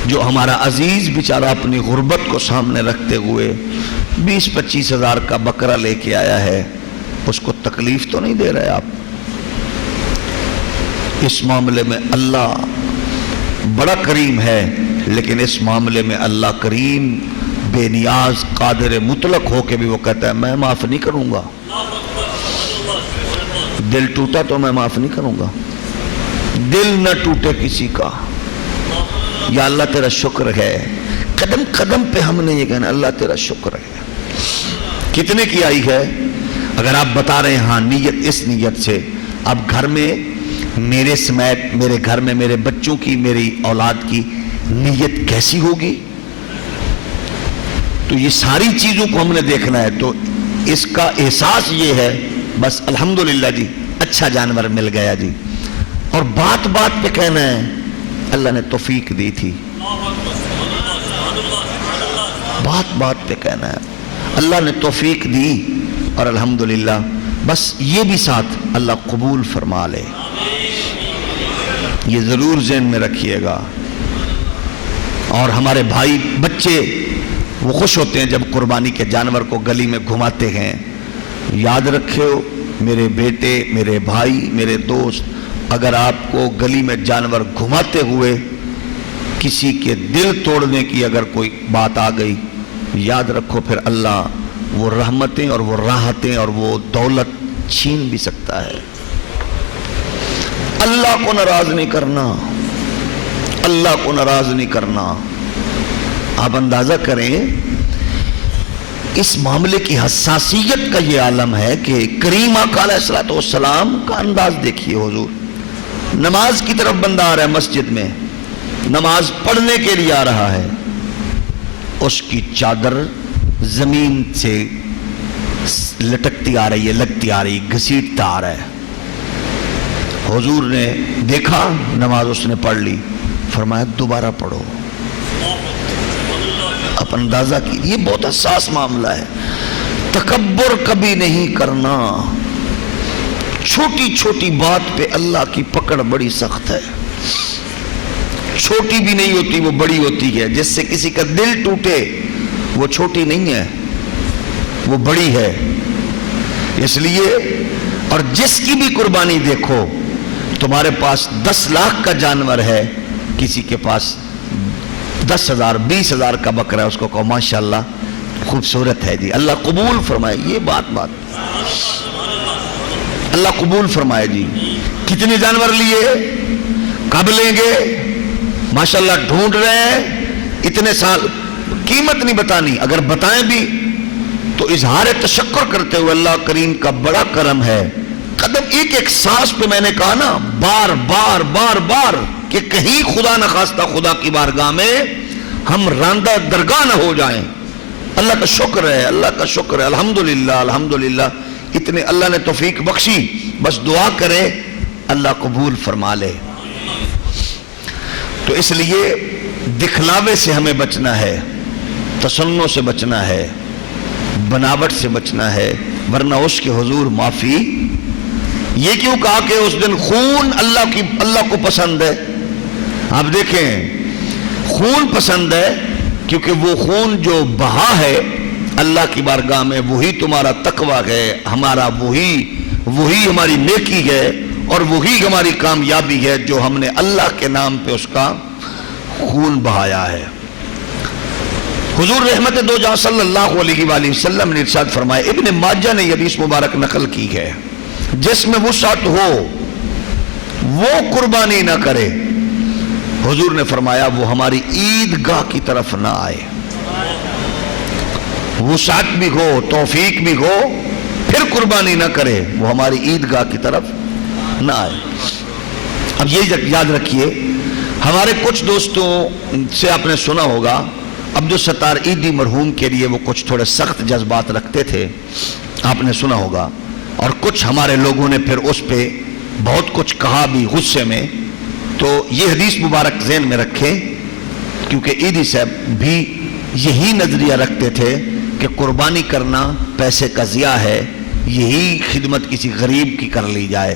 جو ہمارا عزیز بیچارہ اپنی غربت کو سامنے رکھتے ہوئے 20-25 ہزار کا بکرا لے کے آیا ہے، اس کو تکلیف تو نہیں دے رہے آپ؟ اس معاملے میں اللہ بڑا کریم ہے، لیکن اس معاملے میں اللہ کریم بے نیاز قادر مطلق ہو کے بھی وہ کہتا ہے میں معاف نہیں کروں گا۔ دل ٹوٹا تو میں معاف نہیں کروں گا، دل نہ ٹوٹے کسی کا۔ یا اللہ تیرا شکر ہے، قدم قدم پہ ہم نے یہ کہنا اللہ تیرا شکر ہے۔ کتنے کی آئی ہے؟ اگر آپ بتا رہے ہیں ہاں نیت اس نیت سے، اب گھر میں میرے سمیت میرے گھر میں میرے بچوں کی، میری اولاد کی نیت کیسی ہوگی؟ تو یہ ساری چیزوں کو ہم نے دیکھنا ہے۔ تو اس کا احساس یہ ہے بس الحمدللہ جی اچھا جانور مل گیا جی، اور بات بات پہ کہنا ہے اللہ نے توفیق دی تھی، بات بات پہ کہنا ہے اللہ نے توفیق دی، اور الحمدللہ بس یہ بھی ساتھ اللہ قبول فرما لے، یہ ضرور ذہن میں رکھیے گا۔ اور ہمارے بھائی بچے وہ خوش ہوتے ہیں جب قربانی کے جانور کو گلی میں گھماتے ہیں۔ یاد رکھو میرے بیٹے، میرے بھائی، میرے دوست، اگر آپ کو گلی میں جانور گھماتے ہوئے کسی کے دل توڑنے کی اگر کوئی بات آ گئی، یاد رکھو پھر اللہ وہ رحمتیں اور وہ راحتیں اور وہ دولت چھین بھی سکتا ہے۔ اللہ کو ناراض نہیں کرنا، اللہ کو ناراض نہیں کرنا۔ آپ اندازہ کریں اس معاملے کی حساسیت کا یہ عالم ہے کہ کریم آقا علیہ الصلوۃ والسلام کا انداز دیکھیے۔ حضور نماز کی طرف بندہ آ رہا ہے، مسجد میں نماز پڑھنے کے لیے آ رہا ہے، اس کی چادر زمین سے لٹکتی آ رہی ہے، لگتی آ رہی، گھسیٹتا آ رہا ہے۔ حضور نے دیکھا نماز اس نے پڑھ لی، فرمایا دوبارہ پڑھو۔ آپ اندازہ کی، یہ بہت حساس معاملہ ہے۔ تکبر کبھی نہیں کرنا، چھوٹی چھوٹی بات پہ اللہ کی پکڑ بڑی سخت ہے، چھوٹی بھی نہیں ہوتی وہ بڑی ہوتی ہے۔ جس سے کسی کا دل ٹوٹے وہ چھوٹی نہیں ہے، وہ بڑی ہے۔ اس لیے اور جس کی بھی قربانی دیکھو، تمہارے پاس 10 لاکھ کا جانور ہے، کسی کے پاس 10,000 20,000 کا بکرا ہے، اس کو کہو ماشاءاللہ خوبصورت ہے جی، اللہ قبول فرمائے۔ یہ بات اللہ قبول فرمائے جی۔ کتنے جانور لیے، کب لیں گے، ماشاءاللہ ڈھونڈ رہے ہیں اتنے سال، قیمت نہیں بتانی، اگر بتائیں بھی تو اظہار تشکر کرتے ہوئے اللہ کریم کا بڑا کرم ہے۔ قدم ایک ایک سانس پہ میں نے کہا نا بار بار بار بار کہ کہیں خدا نخواستہ خدا کی بارگاہ میں ہم راندہ درگاہ نہ ہو جائیں۔ اللہ کا شکر ہے، اللہ کا شکر ہے، الحمدللہ الحمدللہ اتنے اللہ نے توفیق بخشی۔ بس دعا کریں اللہ قبول فرما لے۔ تو اس لیے دکھلاوے سے ہمیں بچنا ہے، تصنع سے بچنا ہے، بناوٹ سے بچنا ہے، ورنہ اس کے حضور معافی۔ یہ کیوں کہا کہ اس دن خون اللہ کو پسند ہے؟ آپ دیکھیں، خون پسند ہے کیونکہ وہ خون جو بہا ہے اللہ کی بارگاہ میں وہی تمہارا تقویٰ ہے، ہمارا وہی ہماری نیکی ہے، اور وہی ہماری کامیابی ہے جو ہم نے اللہ کے نام پہ اس کا خون بہایا ہے۔ حضور رحمت دو جہاں صلی اللہ علیہ وآلہ وسلم نے ارشاد فرمایا، ابن ماجہ نے یہ حدیث مبارک نقل کی ہے، جس میں وسعت ہو وہ قربانی نہ کرے۔ حضور نے فرمایا وہ ہماری عیدگاہ کی طرف نہ آئے۔ وسعت بھی ہو، توفیق بھی ہو، پھر قربانی نہ کرے، وہ ہماری عیدگاہ کی طرف نہ آئے۔ اب یہ یاد رکھیے، ہمارے کچھ دوستوں سے آپ نے سنا ہوگا، عبد الستار عیدی مرحوم کے لیے وہ کچھ تھوڑے سخت جذبات رکھتے تھے، آپ نے سنا ہوگا، اور کچھ ہمارے لوگوں نے پھر اس پہ بہت کچھ کہا بھی غصے میں۔ تو یہ حدیث مبارک ذہن میں رکھیں، کیونکہ عیدی صاحب بھی یہی نظریہ رکھتے تھے کہ قربانی کرنا پیسے کا ضیاع ہے، یہی خدمت کسی غریب کی کر لی جائے۔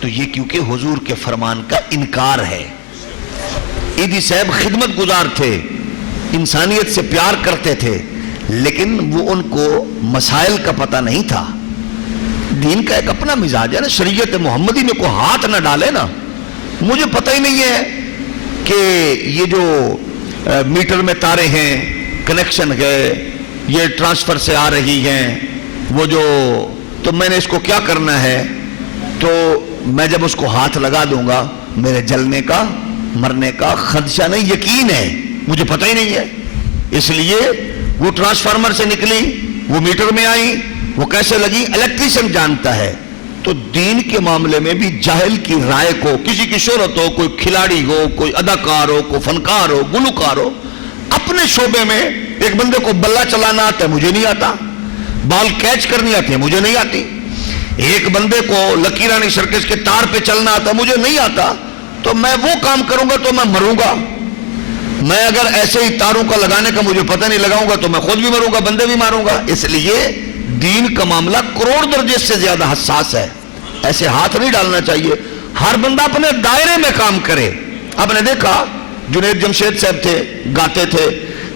تو یہ کیونکہ حضور کے فرمان کا انکار ہے۔ عیدی صاحب خدمت گزار تھے، انسانیت سے پیار کرتے تھے، لیکن وہ ان کو مسائل کا پتہ نہیں تھا۔ دین کا ایک اپنا مزاج ہے نا، شریعت محمدی میں کوئی ہاتھ نہ ڈالے نا۔ مجھے پتہ ہی نہیں ہے کہ یہ جو میٹر میں تارے ہیں، کنیکشن ہے، یہ ٹرانسفر سے آ رہی ہیں، وہ جو، تو میں نے اس کو کیا کرنا ہے، تو میں جب اس کو ہاتھ لگا دوں گا میرے جلنے کا، مرنے کا خدشہ نہیں، یقین ہے، مجھے پتہ ہی نہیں ہے۔ اس لیے وہ ٹرانسفارمر سے نکلی، وہ میٹر میں آئی، وہ کیسے لگی الیکٹریشین جانتا ہے۔ تو دین کے معاملے میں بھی جاہل کی رائے کو، کسی کی شہرت ہو، کوئی کھلاڑی ہو، کوئی اداکار ہو، کوئی فنکار ہو، گلوکار ہو، اپنے شعبے میں ایک بندے کو بلہ چلانا آتا ہے، مجھے نہیں آتا، بال کیچ کرنی آتی ہے، مجھے نہیں آتی، ایک بندے کو لکی رانی سرکس کے تار پہ چلنا آتا ہے، مجھے نہیں آتا، تو میں وہ کام کروں گا تو میں مروں گا۔ میں اگر ایسے ہی تاروں کا لگانے کا مجھے پتہ نہیں لگاؤں گا تو میں خود بھی مروں گا، بندے بھی ماروں گا۔ اس لیے دین کا معاملہ کروڑ درجے سے زیادہ حساس ہے، ایسے ہاتھ نہیں ڈالنا چاہیے۔ ہر بندہ اپنے دائرے میں کام کرے۔ آپ نے دیکھا جنید جمشید صاحب تھے، گاتے تھے،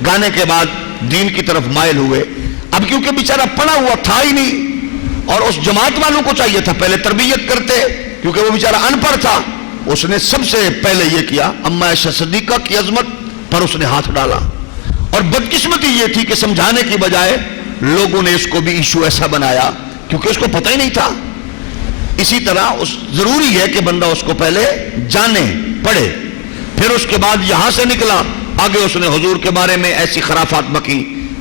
گانے کے بعد دین کی طرف مائل ہوئے۔ اب کیونکہ بیچارہ پڑھا ہوا تھا ہی نہیں، اور اس جماعت والوں کو چاہیے تھا پہلے تربیت کرتے، کیونکہ وہ بیچارہ ان پڑھ تھا، اس نے سب سے پہلے یہ کیا، اما عائشہ صدیقہ کی عظمت پر اس نے ہاتھ ڈالا، اور بدقسمتی یہ تھی کہ سمجھانے کی بجائے لوگوں نے اس کو بھی ایشو ایسا بنایا کیونکہ اس کو پتہ ہی نہیں تھا۔ اسی طرح ضروری ہے کہ بندہ اس کو پہلے جانے، پڑھے، پھر اس کے بعد یہاں سے نکلا آگے اس نے حضور کے بارے میں ایسی خرافات بکی،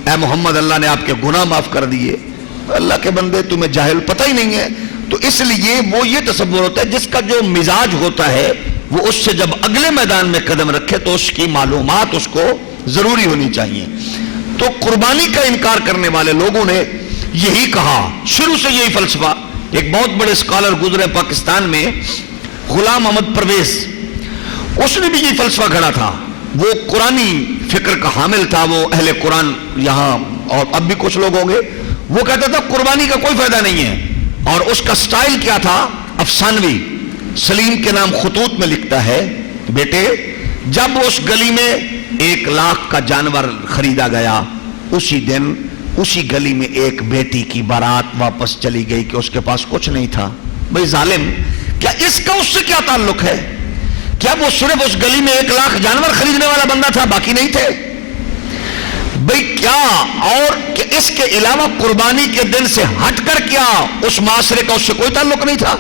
اے محمد اللہ نے آپ کے گناہ معاف کر دیے۔ اللہ کے بندے تمہیں جاہل پتہ ہی نہیں ہے۔ تو اس لیے وہ یہ تصور ہوتا ہے جس کا جو مزاج ہوتا ہے وہ اس سے جب اگلے میدان میں قدم رکھے تو اس کی معلومات اس کو ضروری ہونی چاہیے۔ تو قربانی کا انکار کرنے والے لوگوں نے یہی کہا، شروع سے یہی فلسفہ۔ ایک بہت بڑے اسکالر گزرے پاکستان میں، غلام احمد پرویز، اس نے بھی یہ فلسفہ گھڑا تھا۔ وہ قرآنی فکر کا حامل تھا، وہ اہل قرآن یہاں اور اب بھی کچھ لوگ ہوں گے۔ وہ کہتا تھا قربانی کا کوئی فائدہ نہیں ہے، اور اس کا سٹائل کیا تھا، افسانوی۔ سلیم کے نام خطوط میں لکھتا ہے، بیٹے جب اس گلی میں 1 لاکھ کا جانور خریدا گیا، اسی دن اسی گلی میں ایک بیٹی کی بارات واپس چلی گئی کہ اس کے پاس کچھ نہیں تھا۔ بھئی ظالم، کیا اس کا اس سے کیا تعلق ہے؟ کیا وہ صرف اس گلی میں 1 لاکھ جانور خریدنے والا بندہ تھا، باقی نہیں تھے؟ بھئی کیا اور کہ اس کے علاوہ قربانی کے دن سے ہٹ کر کیا اس معاشرے کا اس سے کوئی تعلق نہیں تھا؟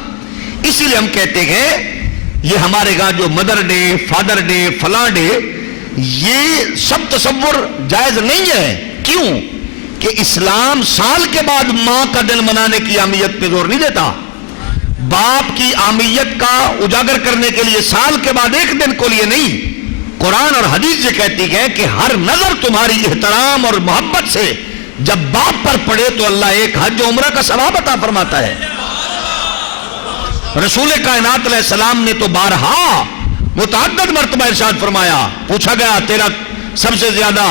اسی لیے ہم کہتے ہیں یہ ہمارے گاں جو مدر ڈے، فادر ڈے، فلاں ڈے، یہ سب تصور جائز نہیں ہے۔ کیوں کہ اسلام سال کے بعد ماں کا دن منانے کی اہمیت پہ زور نہیں دیتا، باپ کی اہمیت کا اجاگر کرنے کے لیے سال کے بعد ایک دن کو لیے نہیں۔ قرآن اور حدیث یہ کہتی ہے کہ ہر نظر تمہاری احترام اور محبت سے جب باپ پر پڑے تو اللہ ایک حج و عمرہ کا ثواب عطا فرماتا ہے۔ رسول کائنات علیہ السلام نے تو بارہا متعدد مرتبہ ارشاد فرمایا، پوچھا گیا تیرا سب سے زیادہ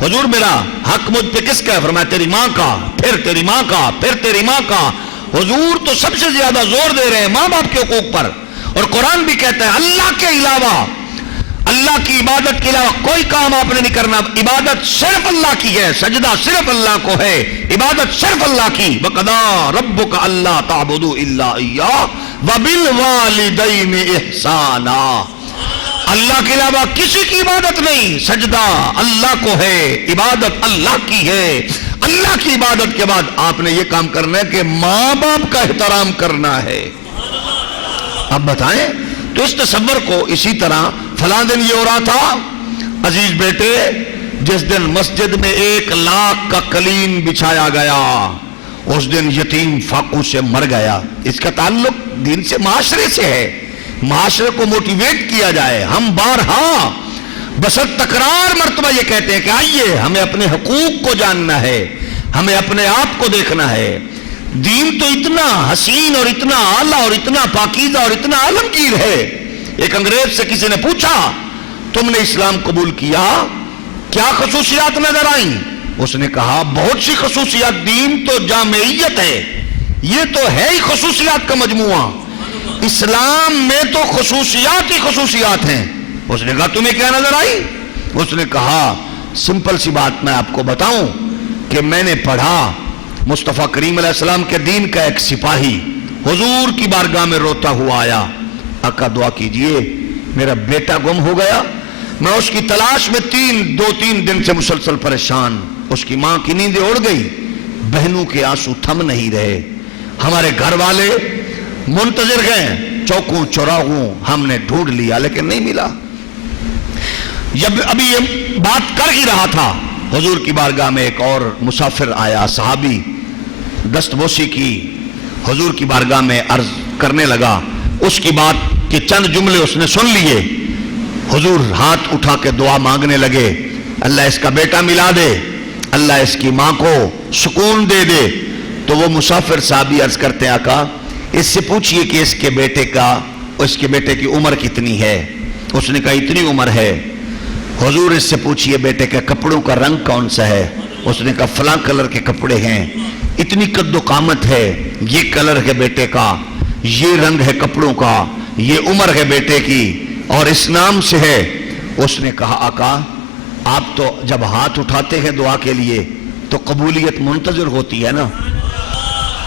حضور میرا حق مجھ پہ کس کا ہے؟ فرمایا تیری ماں کا، پھر تیری ماں کا، پھر تیری ماں کا۔ حضور تو سب سے زیادہ زور دے رہے ہیں ماں باپ کے حقوق پر، اور قرآن بھی کہتا ہے اللہ کے علاوہ، اللہ کی عبادت کے علاوہ کوئی کام آپ نے نہیں کرنا، عبادت صرف اللہ کی ہے، سجدہ صرف اللہ کو ہے، عبادت صرف اللہ کی۔ وَقَضَىٰ رَبُّكَ أَلَّا تَعْبُدُوا إِلَّا إِيَّاهُ وَبِالْوَالِدَيْنِ إِحْسَانًا۔ اللہ کے علاوہ کسی کی عبادت نہیں، سجدہ اللہ کو ہے، عبادت اللہ کی ہے۔ اللہ کی عبادت کے بعد آپ نے یہ کام کرنا ہے کہ ماں باپ کا احترام کرنا ہے۔ اب بتائیں تو اس تصور کو اسی طرح فلاں دن یہ ہو رہا تھا، عزیز بیٹے جس دن مسجد میں 1,00,000 کا قلین بچھایا گیا اس دن یتیم فاقوں سے مر گیا۔ اس کا تعلق دین سے، معاشرے سے ہے، معاشرے کو موٹیویٹ کیا جائے۔ ہم بارہا بسط تکرار مرتبہ یہ کہتے ہیں کہ آئیے ہمیں اپنے حقوق کو جاننا ہے، ہمیں اپنے آپ کو دیکھنا ہے۔ دین تو اتنا حسین اور اتنا اعلیٰ اور اتنا پاکیزہ اور اتنا عالمگیر ہے۔ ایک انگریز سے کسی نے پوچھا تم نے اسلام قبول کیا، کیا خصوصیات نظر آئیں؟ اس نے کہا بہت سی خصوصیات، دین تو جامعیت ہے، یہ تو ہے ہی خصوصیات کا مجموعہ، اسلام میں تو خصوصیات ہی خصوصیات ہیں۔ اس نے کہا تمہیں کیا نظر آئی؟ اس نے کہا سمپل سی بات میں آپ کو بتاؤں کہ میں نے پڑھا مصطفیٰ کریم علیہ السلام کے دین کا ایک سپاہی حضور کی بارگاہ میں روتا ہوا آیا، آقا دعا کیجئے میرا بیٹا گم ہو گیا، میں اس کی تلاش میں 2-3 دن سے مسلسل پریشان، اس کی ماں کی نیندیں اڑ گئی، بہنوں کے آنسو تھم نہیں رہے، ہمارے گھر والے منتظر گئے، چوکوں چوراہوں ہم نے ڈھونڈ لیا لیکن نہیں ملا۔ جب ابھی یہ بات کر ہی رہا تھا حضور کی بارگاہ میں ایک اور مسافر آیا، صحابی، دست بوسی کی، حضور کی بارگاہ میں عرض کرنے لگا، اس کی بات کے چند جملے اس نے سن لیے، حضور ہاتھ اٹھا کے دعا مانگنے لگے، اللہ اس کا بیٹا ملا دے، اللہ اس کی ماں کو سکون دے دے۔ تو وہ مسافر صحابی عرض کرتے ہیں آقا اس سے پوچھئے کہ اس کے بیٹے کی عمر کتنی ہے؟ اس نے کہا اتنی عمر ہے۔ حضور اس سے پوچھئے بیٹے کے کپڑوں کا رنگ کون سا ہے؟ اس نے کہا فلاں کلر کے کپڑے ہیں، اتنی قد و قامت ہے، یہ کلر ہے بیٹے کا، یہ رنگ ہے کپڑوں کا، یہ عمر ہے بیٹے کی، اور اس نام سے ہے۔ اس نے کہا آقا آپ تو جب ہاتھ اٹھاتے ہیں دعا کے لیے تو قبولیت منتظر ہوتی ہے نا،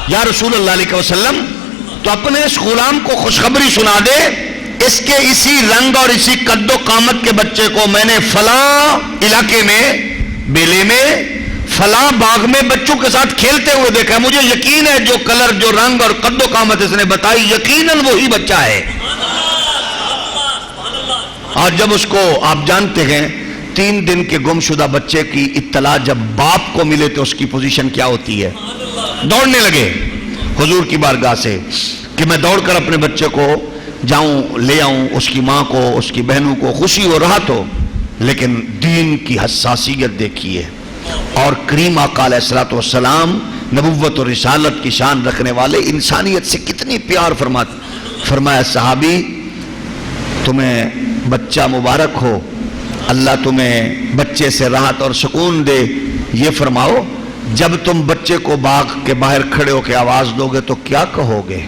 یا رسول اللہ علیہ وسلم تو اپنے اس غلام کو خوشخبری سنا دے، اس کے اسی رنگ اور اسی قد و قامت کے بچے کو میں نے فلاں علاقے میں، بیلے میں، فلاں باغ میں بچوں کے ساتھ کھیلتے ہوئے دیکھا، مجھے یقین ہے جو کلر، جو رنگ اور قد و قامت اس نے بتائی یقیناً وہی بچہ ہے۔ اور جب اس کو آپ جانتے ہیں 3 دن کے گم شدہ بچے کی اطلاع جب باپ کو ملے تو اس کی پوزیشن کیا ہوتی ہے؟ دوڑنے لگے حضور کی بارگاہ سے کہ میں دوڑ کر اپنے بچے کو جاؤں لے آؤں، اس کی ماں کو، اس کی بہنوں کو خوشی ہو رہا تو، لیکن دین کی حساسیت دیکھیے، اور کریم آقا علیہ السلام نبوت اور رسالت کی شان رکھنے والے انسانیت سے کتنی پیار فرمایا صحابی تمہیں بچہ مبارک ہو، اللہ تمہیں بچے سے راحت اور سکون دے، یہ فرماؤ جب تم بچے کو باغ کے باہر کھڑے ہو کے آواز دو گے تو کیا کہو گے؟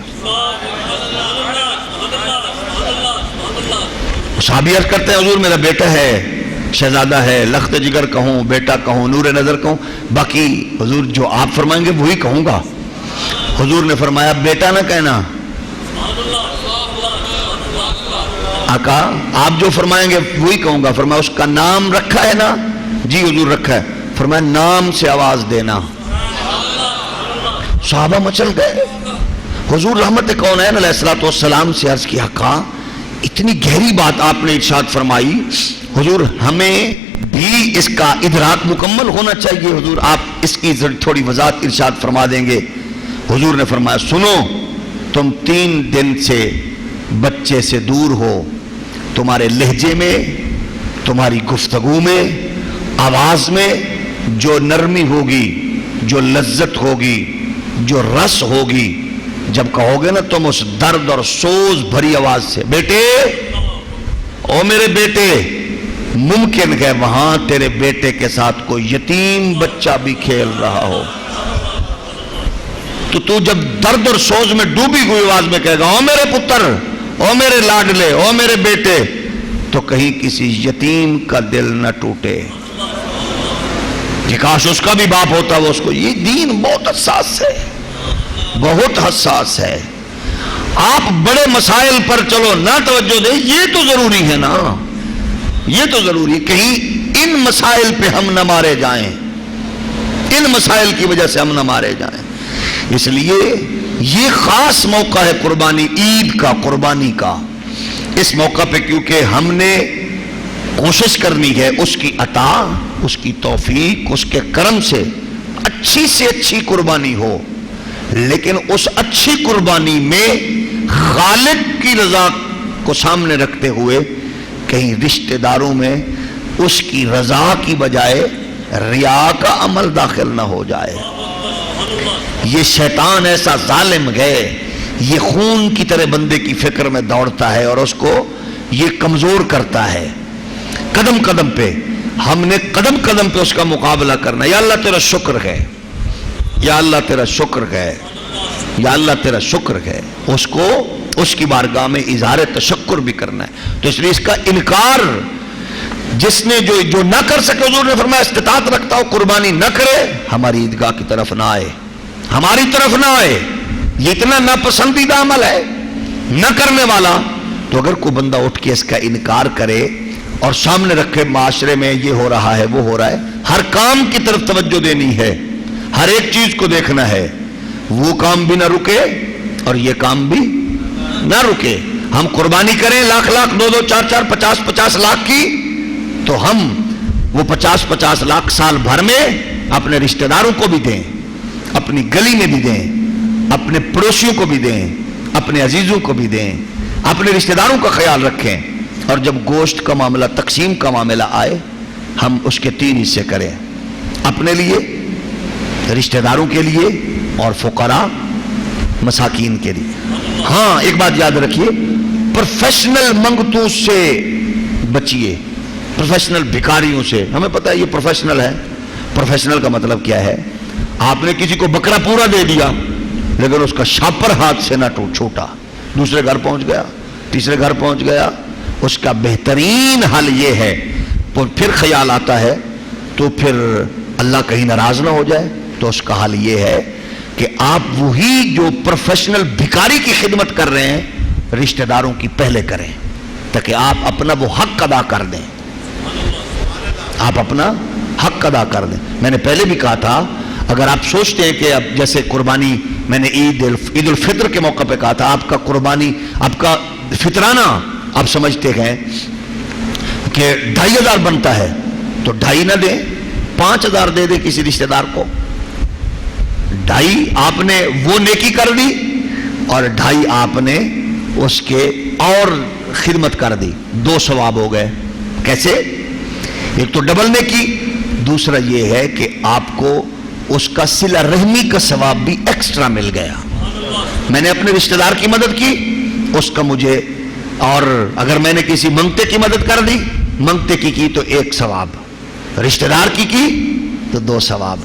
صحابی عرض کرتے ہیں حضور میرا بیٹا ہے، شہزادہ ہے، لخت جگر کہوں، بیٹا کہوں، نور نظر کہوں، باقی حضور جو آپ فرمائیں گے وہی کہوں گا۔ حضور نے فرمایا بیٹا نہ کہنا، آقا آپ جو فرمائیں گے وہی کہوں گا۔ فرمایا اس کا نام رکھا ہے نا؟ جی حضور رکھا ہے۔ فرمایا نام سے آواز دینا۔ صحابہ مچل گئے۔ حضور رحمت کونین علیہ السلام سے عرض کیا آقا اتنی گہری بات آپ نے ارشاد فرمائی، حضور ہمیں بھی اس کا ادراک مکمل ہونا چاہیے، حضور آپ اس کی تھوڑی وضاحت ارشاد فرما دیں گے؟ حضور نے فرمایا سنو، تم 3 دن سے بچے سے دور ہو، تمہارے لہجے میں، تمہاری گفتگو میں، آواز میں جو نرمی ہوگی، جو لذت ہوگی، جو رس ہوگی، جب کہو گے نا تم اس درد اور سوز بھری آواز سے، بیٹے او میرے بیٹے، ممکن ہے وہاں تیرے بیٹے کے ساتھ کوئی یتیم بچہ بھی کھیل رہا ہو، تو جب درد اور سوز میں ڈوبی ہوئی آواز میں کہے گا او میرے پتر، او میرے لاڈلے، او میرے بیٹے، تو کہیں کسی یتیم کا دل نہ ٹوٹے کہ کاش اس کا بھی باپ ہوتا وہ اس کو۔ یہ دین بہت حساس ہے، بہت حساس ہے۔ آپ بڑے مسائل پر چلو نہ توجہ دیں، یہ تو ضروری ہے نا، یہ تو ضروری ہے، کہیں ان مسائل پہ ہم نہ مارے جائیں، ان مسائل کی وجہ سے ہم نہ مارے جائیں۔ اس لیے یہ خاص موقع ہے قربانی عید کا، قربانی کا۔ اس موقع پہ کیونکہ ہم نے کوشش کرنی ہے اس کی عطا، اس کی توفیق، اس کے کرم سے اچھی قربانی ہو، لیکن اس اچھی قربانی میں خالق کی رضا کو سامنے رکھتے ہوئے کہیں رشتہ داروں میں اس کی رضا کی بجائے ریا کا عمل داخل نہ ہو جائے۔ یہ شیطان ایسا ظالم ہے، یہ خون کی طرح بندے کی فکر میں دوڑتا ہے اور اس کو یہ کمزور کرتا ہے۔ قدم قدم پہ ہم نے قدم قدم پہ اس کا مقابلہ کرنا۔ یا اللہ تیرا شکر ہے، یا اللہ تیرا شکر ہے، یا اللہ تیرا شکر ہے، اس کو اس کی بارگاہ میں اظہار تشکر بھی کرنا ہے۔ تو اس لیے اس کا انکار جس نے جو نہ کر سکے، حضور نے فرمایا استطاعت رکھتا ہو قربانی نہ کرے، ہماری عیدگاہ کی طرف نہ آئے، ہماری طرف نہ آئے۔ یہ اتنا ناپسندیدہ عمل ہے نہ کرنے والا۔ تو اگر کوئی بندہ اٹھ کے اس کا انکار کرے اور سامنے رکھے معاشرے میں یہ ہو رہا ہے وہ ہو رہا ہے، ہر کام کی طرف توجہ دینی ہے، ہر ایک چیز کو دیکھنا ہے، وہ کام بھی نہ رکے اور یہ کام بھی نہ رکے۔ ہم قربانی کریں لاکھ لاکھ، 2-2 4-4 50-50 لاکھ کی، تو ہم وہ 50-50 لاکھ سال بھر میں اپنے رشتہ داروں کو بھی دیں، اپنی گلی میں بھی دیں، اپنے پڑوسیوں کو بھی دیں، اپنے عزیزوں کو بھی دیں، اپنے رشتہ داروں کا خیال رکھیں۔ اور جب گوشت کا معاملہ، تقسیم کا معاملہ آئے، ہم اس کے 3 حصے کریں، اپنے لیے، رشتہ داروں کے لیے اور فقراء مساکین کے لیے۔ ہاں ایک بات یاد رکھیے، پروفیشنل منگتوں سے بچیے، پروفیشنل بھکاریوں سے۔ ہمیں پتہ ہے یہ پروفیشنل ہے۔ پروفیشنل کا مطلب کیا ہے؟ آپ نے کسی کو بکرا پورا دے دیا لیکن اس کا شاپر ہاتھ سے نہ چھوٹا، دوسرے گھر پہنچ گیا، تیسرے گھر پہنچ گیا۔ اس کا بہترین حل یہ ہے، پھر خیال آتا ہے تو پھر اللہ کہیں ناراض نہ ہو جائے، تو اس کا حل یہ ہے کہ آپ وہی جو پروفیشنل بھکاری کی خدمت کر رہے ہیں رشتہ داروں کی پہلے کریں، تاکہ آپ اپنا وہ حق ادا کر دیں، آپ اپنا حق ادا کر دیں۔ میں نے پہلے بھی کہا تھا، اگر آپ سوچتے ہیں کہ اب جیسے قربانی، میں نے عید الفطر کے موقع پہ کہا تھا، آپ کا قربانی، آپ کا فطرانہ آپ سمجھتے ہیں کہ 2500 بنتا ہے، تو 2.5 نہ دیں، 5000 دے دیں کسی رشتہ دار کو۔ 2.5 آپ نے وہ نیکی کر دی اور 2.5 آپ نے اس کے اور خدمت کر دی، 2 ثواب ہو گئے۔ کیسے؟ ایک تو ڈبل نیکی، دوسرا یہ ہے کہ آپ کو اس کا صلہ رحمی کا ثواب بھی ایکسٹرا مل گیا۔ میں نے اپنے رشتہ دار کی مدد کی، اس کا مجھے، اور اگر میں نے کسی منگتے کی مدد کر دی، منگتے کی تو 1 ثواب، رشتہ دار کی تو 2 ثواب۔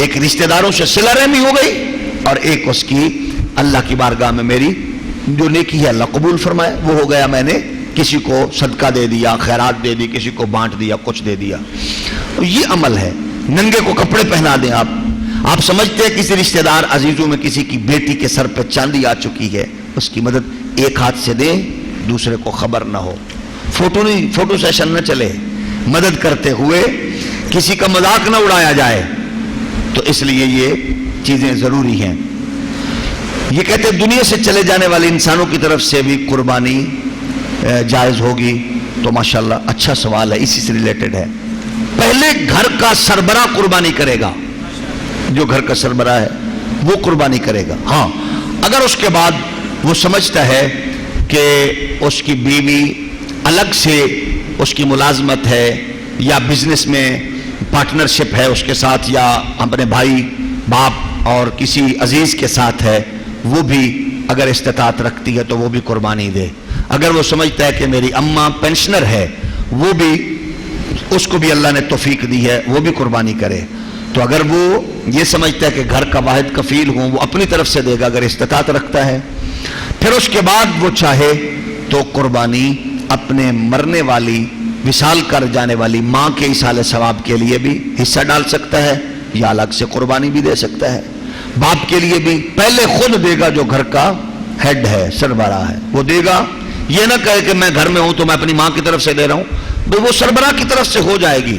ایک رشتہ داروں سے صلہ رحمی ہو گئی اور ایک اس کی اللہ کی بارگاہ میں میری جو نیکی ہے اللہ قبول فرمائے وہ ہو گیا۔ میں نے کسی کو صدقہ دے دیا، خیرات دے دی، کسی کو بانٹ دیا، کچھ دے دیا۔ تو یہ عمل ہے۔ ننگے کو کپڑے پہنا دیں آپ سمجھتے ہیں کسی رشتہ دار عزیزوں میں کسی کی بیٹی کے سر پہ چاندی آ چکی ہے، اس کی مدد ایک ہاتھ سے دیں، دوسرے کو خبر نہ ہو۔ فوٹو سیشن نہ چلے، مدد کرتے ہوئے کسی کا مذاق نہ اڑایا جائے۔ تو اس لیے یہ چیزیں ضروری ہیں۔ یہ کہتے ہیں دنیا سے چلے جانے والے انسانوں کی طرف سے بھی قربانی جائز ہوگی، تو ماشاءاللہ اچھا سوال ہے، اسی سے ریلیٹڈ ہے۔ پہلے گھر کا سربراہ قربانی کرے گا، جو گھر کا سربراہ ہے وہ قربانی کرے گا۔ ہاں اگر اس کے بعد وہ سمجھتا ہے کہ اس کی بیوی الگ سے اس کی ملازمت ہے یا بزنس میں پارٹنرشپ ہے اس کے ساتھ، یا اپنے بھائی باپ اور کسی عزیز کے ساتھ ہے، وہ بھی اگر استطاعت رکھتی ہے تو وہ بھی قربانی دے. اگر وہ سمجھتا ہے کہ میری اماں پینشنر ہے، وہ بھی، اس کو بھی اللہ نے توفیق دی ہے، وہ بھی قربانی کرے. تو اگر وہ یہ سمجھتا ہے کہ گھر کا واحد کفیل ہوں، وہ اپنی طرف سے دے گا اگر استطاعت رکھتا ہے. پھر اس کے بعد وہ چاہے تو قربانی اپنے مرنے والی، وصال کر جانے والی ماں کے ایصال ثواب کے لیے بھی حصہ ڈال سکتا ہے، یا الگ سے قربانی بھی دے سکتا ہے. باپ کے لیے بھی پہلے خود دے گا، جو گھر کا ہیڈ ہے، سربراہ ہے، وہ دے گا. یہ نہ کہے کہ میں گھر میں ہوں تو میں اپنی ماں کی طرف سے دے رہا ہوں، وہ سربراہ کی طرف سے ہو جائے گی.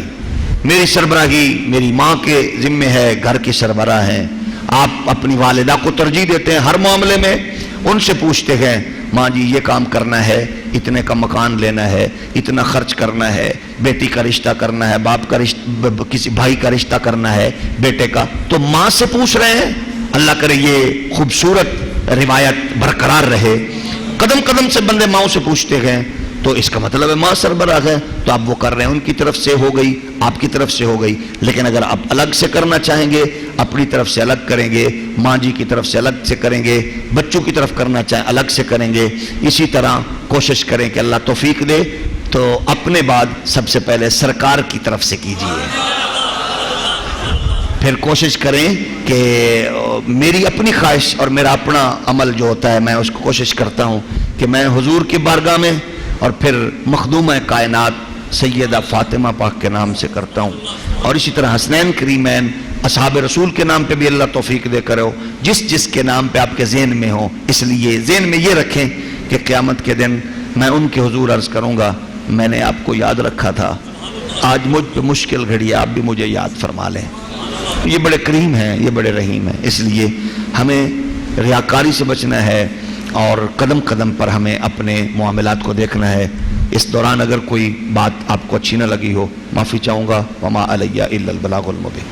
میری سربراہی میری ماں کے ذمے ہے، گھر کی سربراہ ہیں. آپ اپنی والدہ کو ترجیح دیتے ہیں ہر معاملے میں، ان سے پوچھتے ہیں ماں جی یہ کام کرنا ہے، اتنے کا مکان لینا ہے، اتنا خرچ کرنا ہے، بیٹی کا رشتہ کرنا ہے، باپ کا رشتہ، کسی بھائی کا رشتہ کرنا ہے، بیٹے کا، تو ماں سے پوچھ رہے ہیں. اللہ کرے یہ خوبصورت روایت برقرار رہے. قدم قدم سے بندے ماؤں سے پوچھتے گئے، تو اس کا مطلب ہے ماں سربراہ ہے، تو آپ وہ کر رہے ہیں، ان کی طرف سے ہو گئی، آپ کی طرف سے ہو گئی. لیکن اگر آپ الگ سے کرنا چاہیں گے، اپنی طرف سے الگ کریں گے، ماں جی کی طرف سے الگ سے کریں گے، بچوں کی طرف کرنا چاہیں الگ سے کریں گے. اسی طرح کوشش کریں کہ اللہ توفیق دے. تو اپنے بعد سب سے پہلے سرکار کی طرف سے کیجئے، پھر کوشش کریں کہ میری اپنی خواہش اور میرا اپنا عمل جو ہوتا ہے، میں اس کو کوشش کرتا ہوں کہ میں حضور کی بارگاہ میں اور پھر مخدومہ کائنات سیدہ فاطمہ پاک کے نام سے کرتا ہوں. اور اسی طرح حسنین کریمین اصحاب رسول کے نام پہ بھی اللہ توفیق دے کرو، جس جس کے نام پہ آپ کے ذہن میں ہو. اس لیے ذہن میں یہ رکھیں کہ قیامت کے دن میں ان کے حضور عرض کروں گا میں نے آپ کو یاد رکھا تھا، آج مجھ پہ مشکل گھڑی ہے، آپ بھی مجھے یاد فرما لیں. یہ بڑے کریم ہیں، یہ بڑے رحیم ہیں. اس لیے ہمیں ریاکاری سے بچنا ہے اور قدم قدم پر ہمیں اپنے معاملات کو دیکھنا ہے. اس دوران اگر کوئی بات آپ کو اچھی نہ لگی ہو، معافی چاہوں گا. وما علیہ الا البلاغ المبین.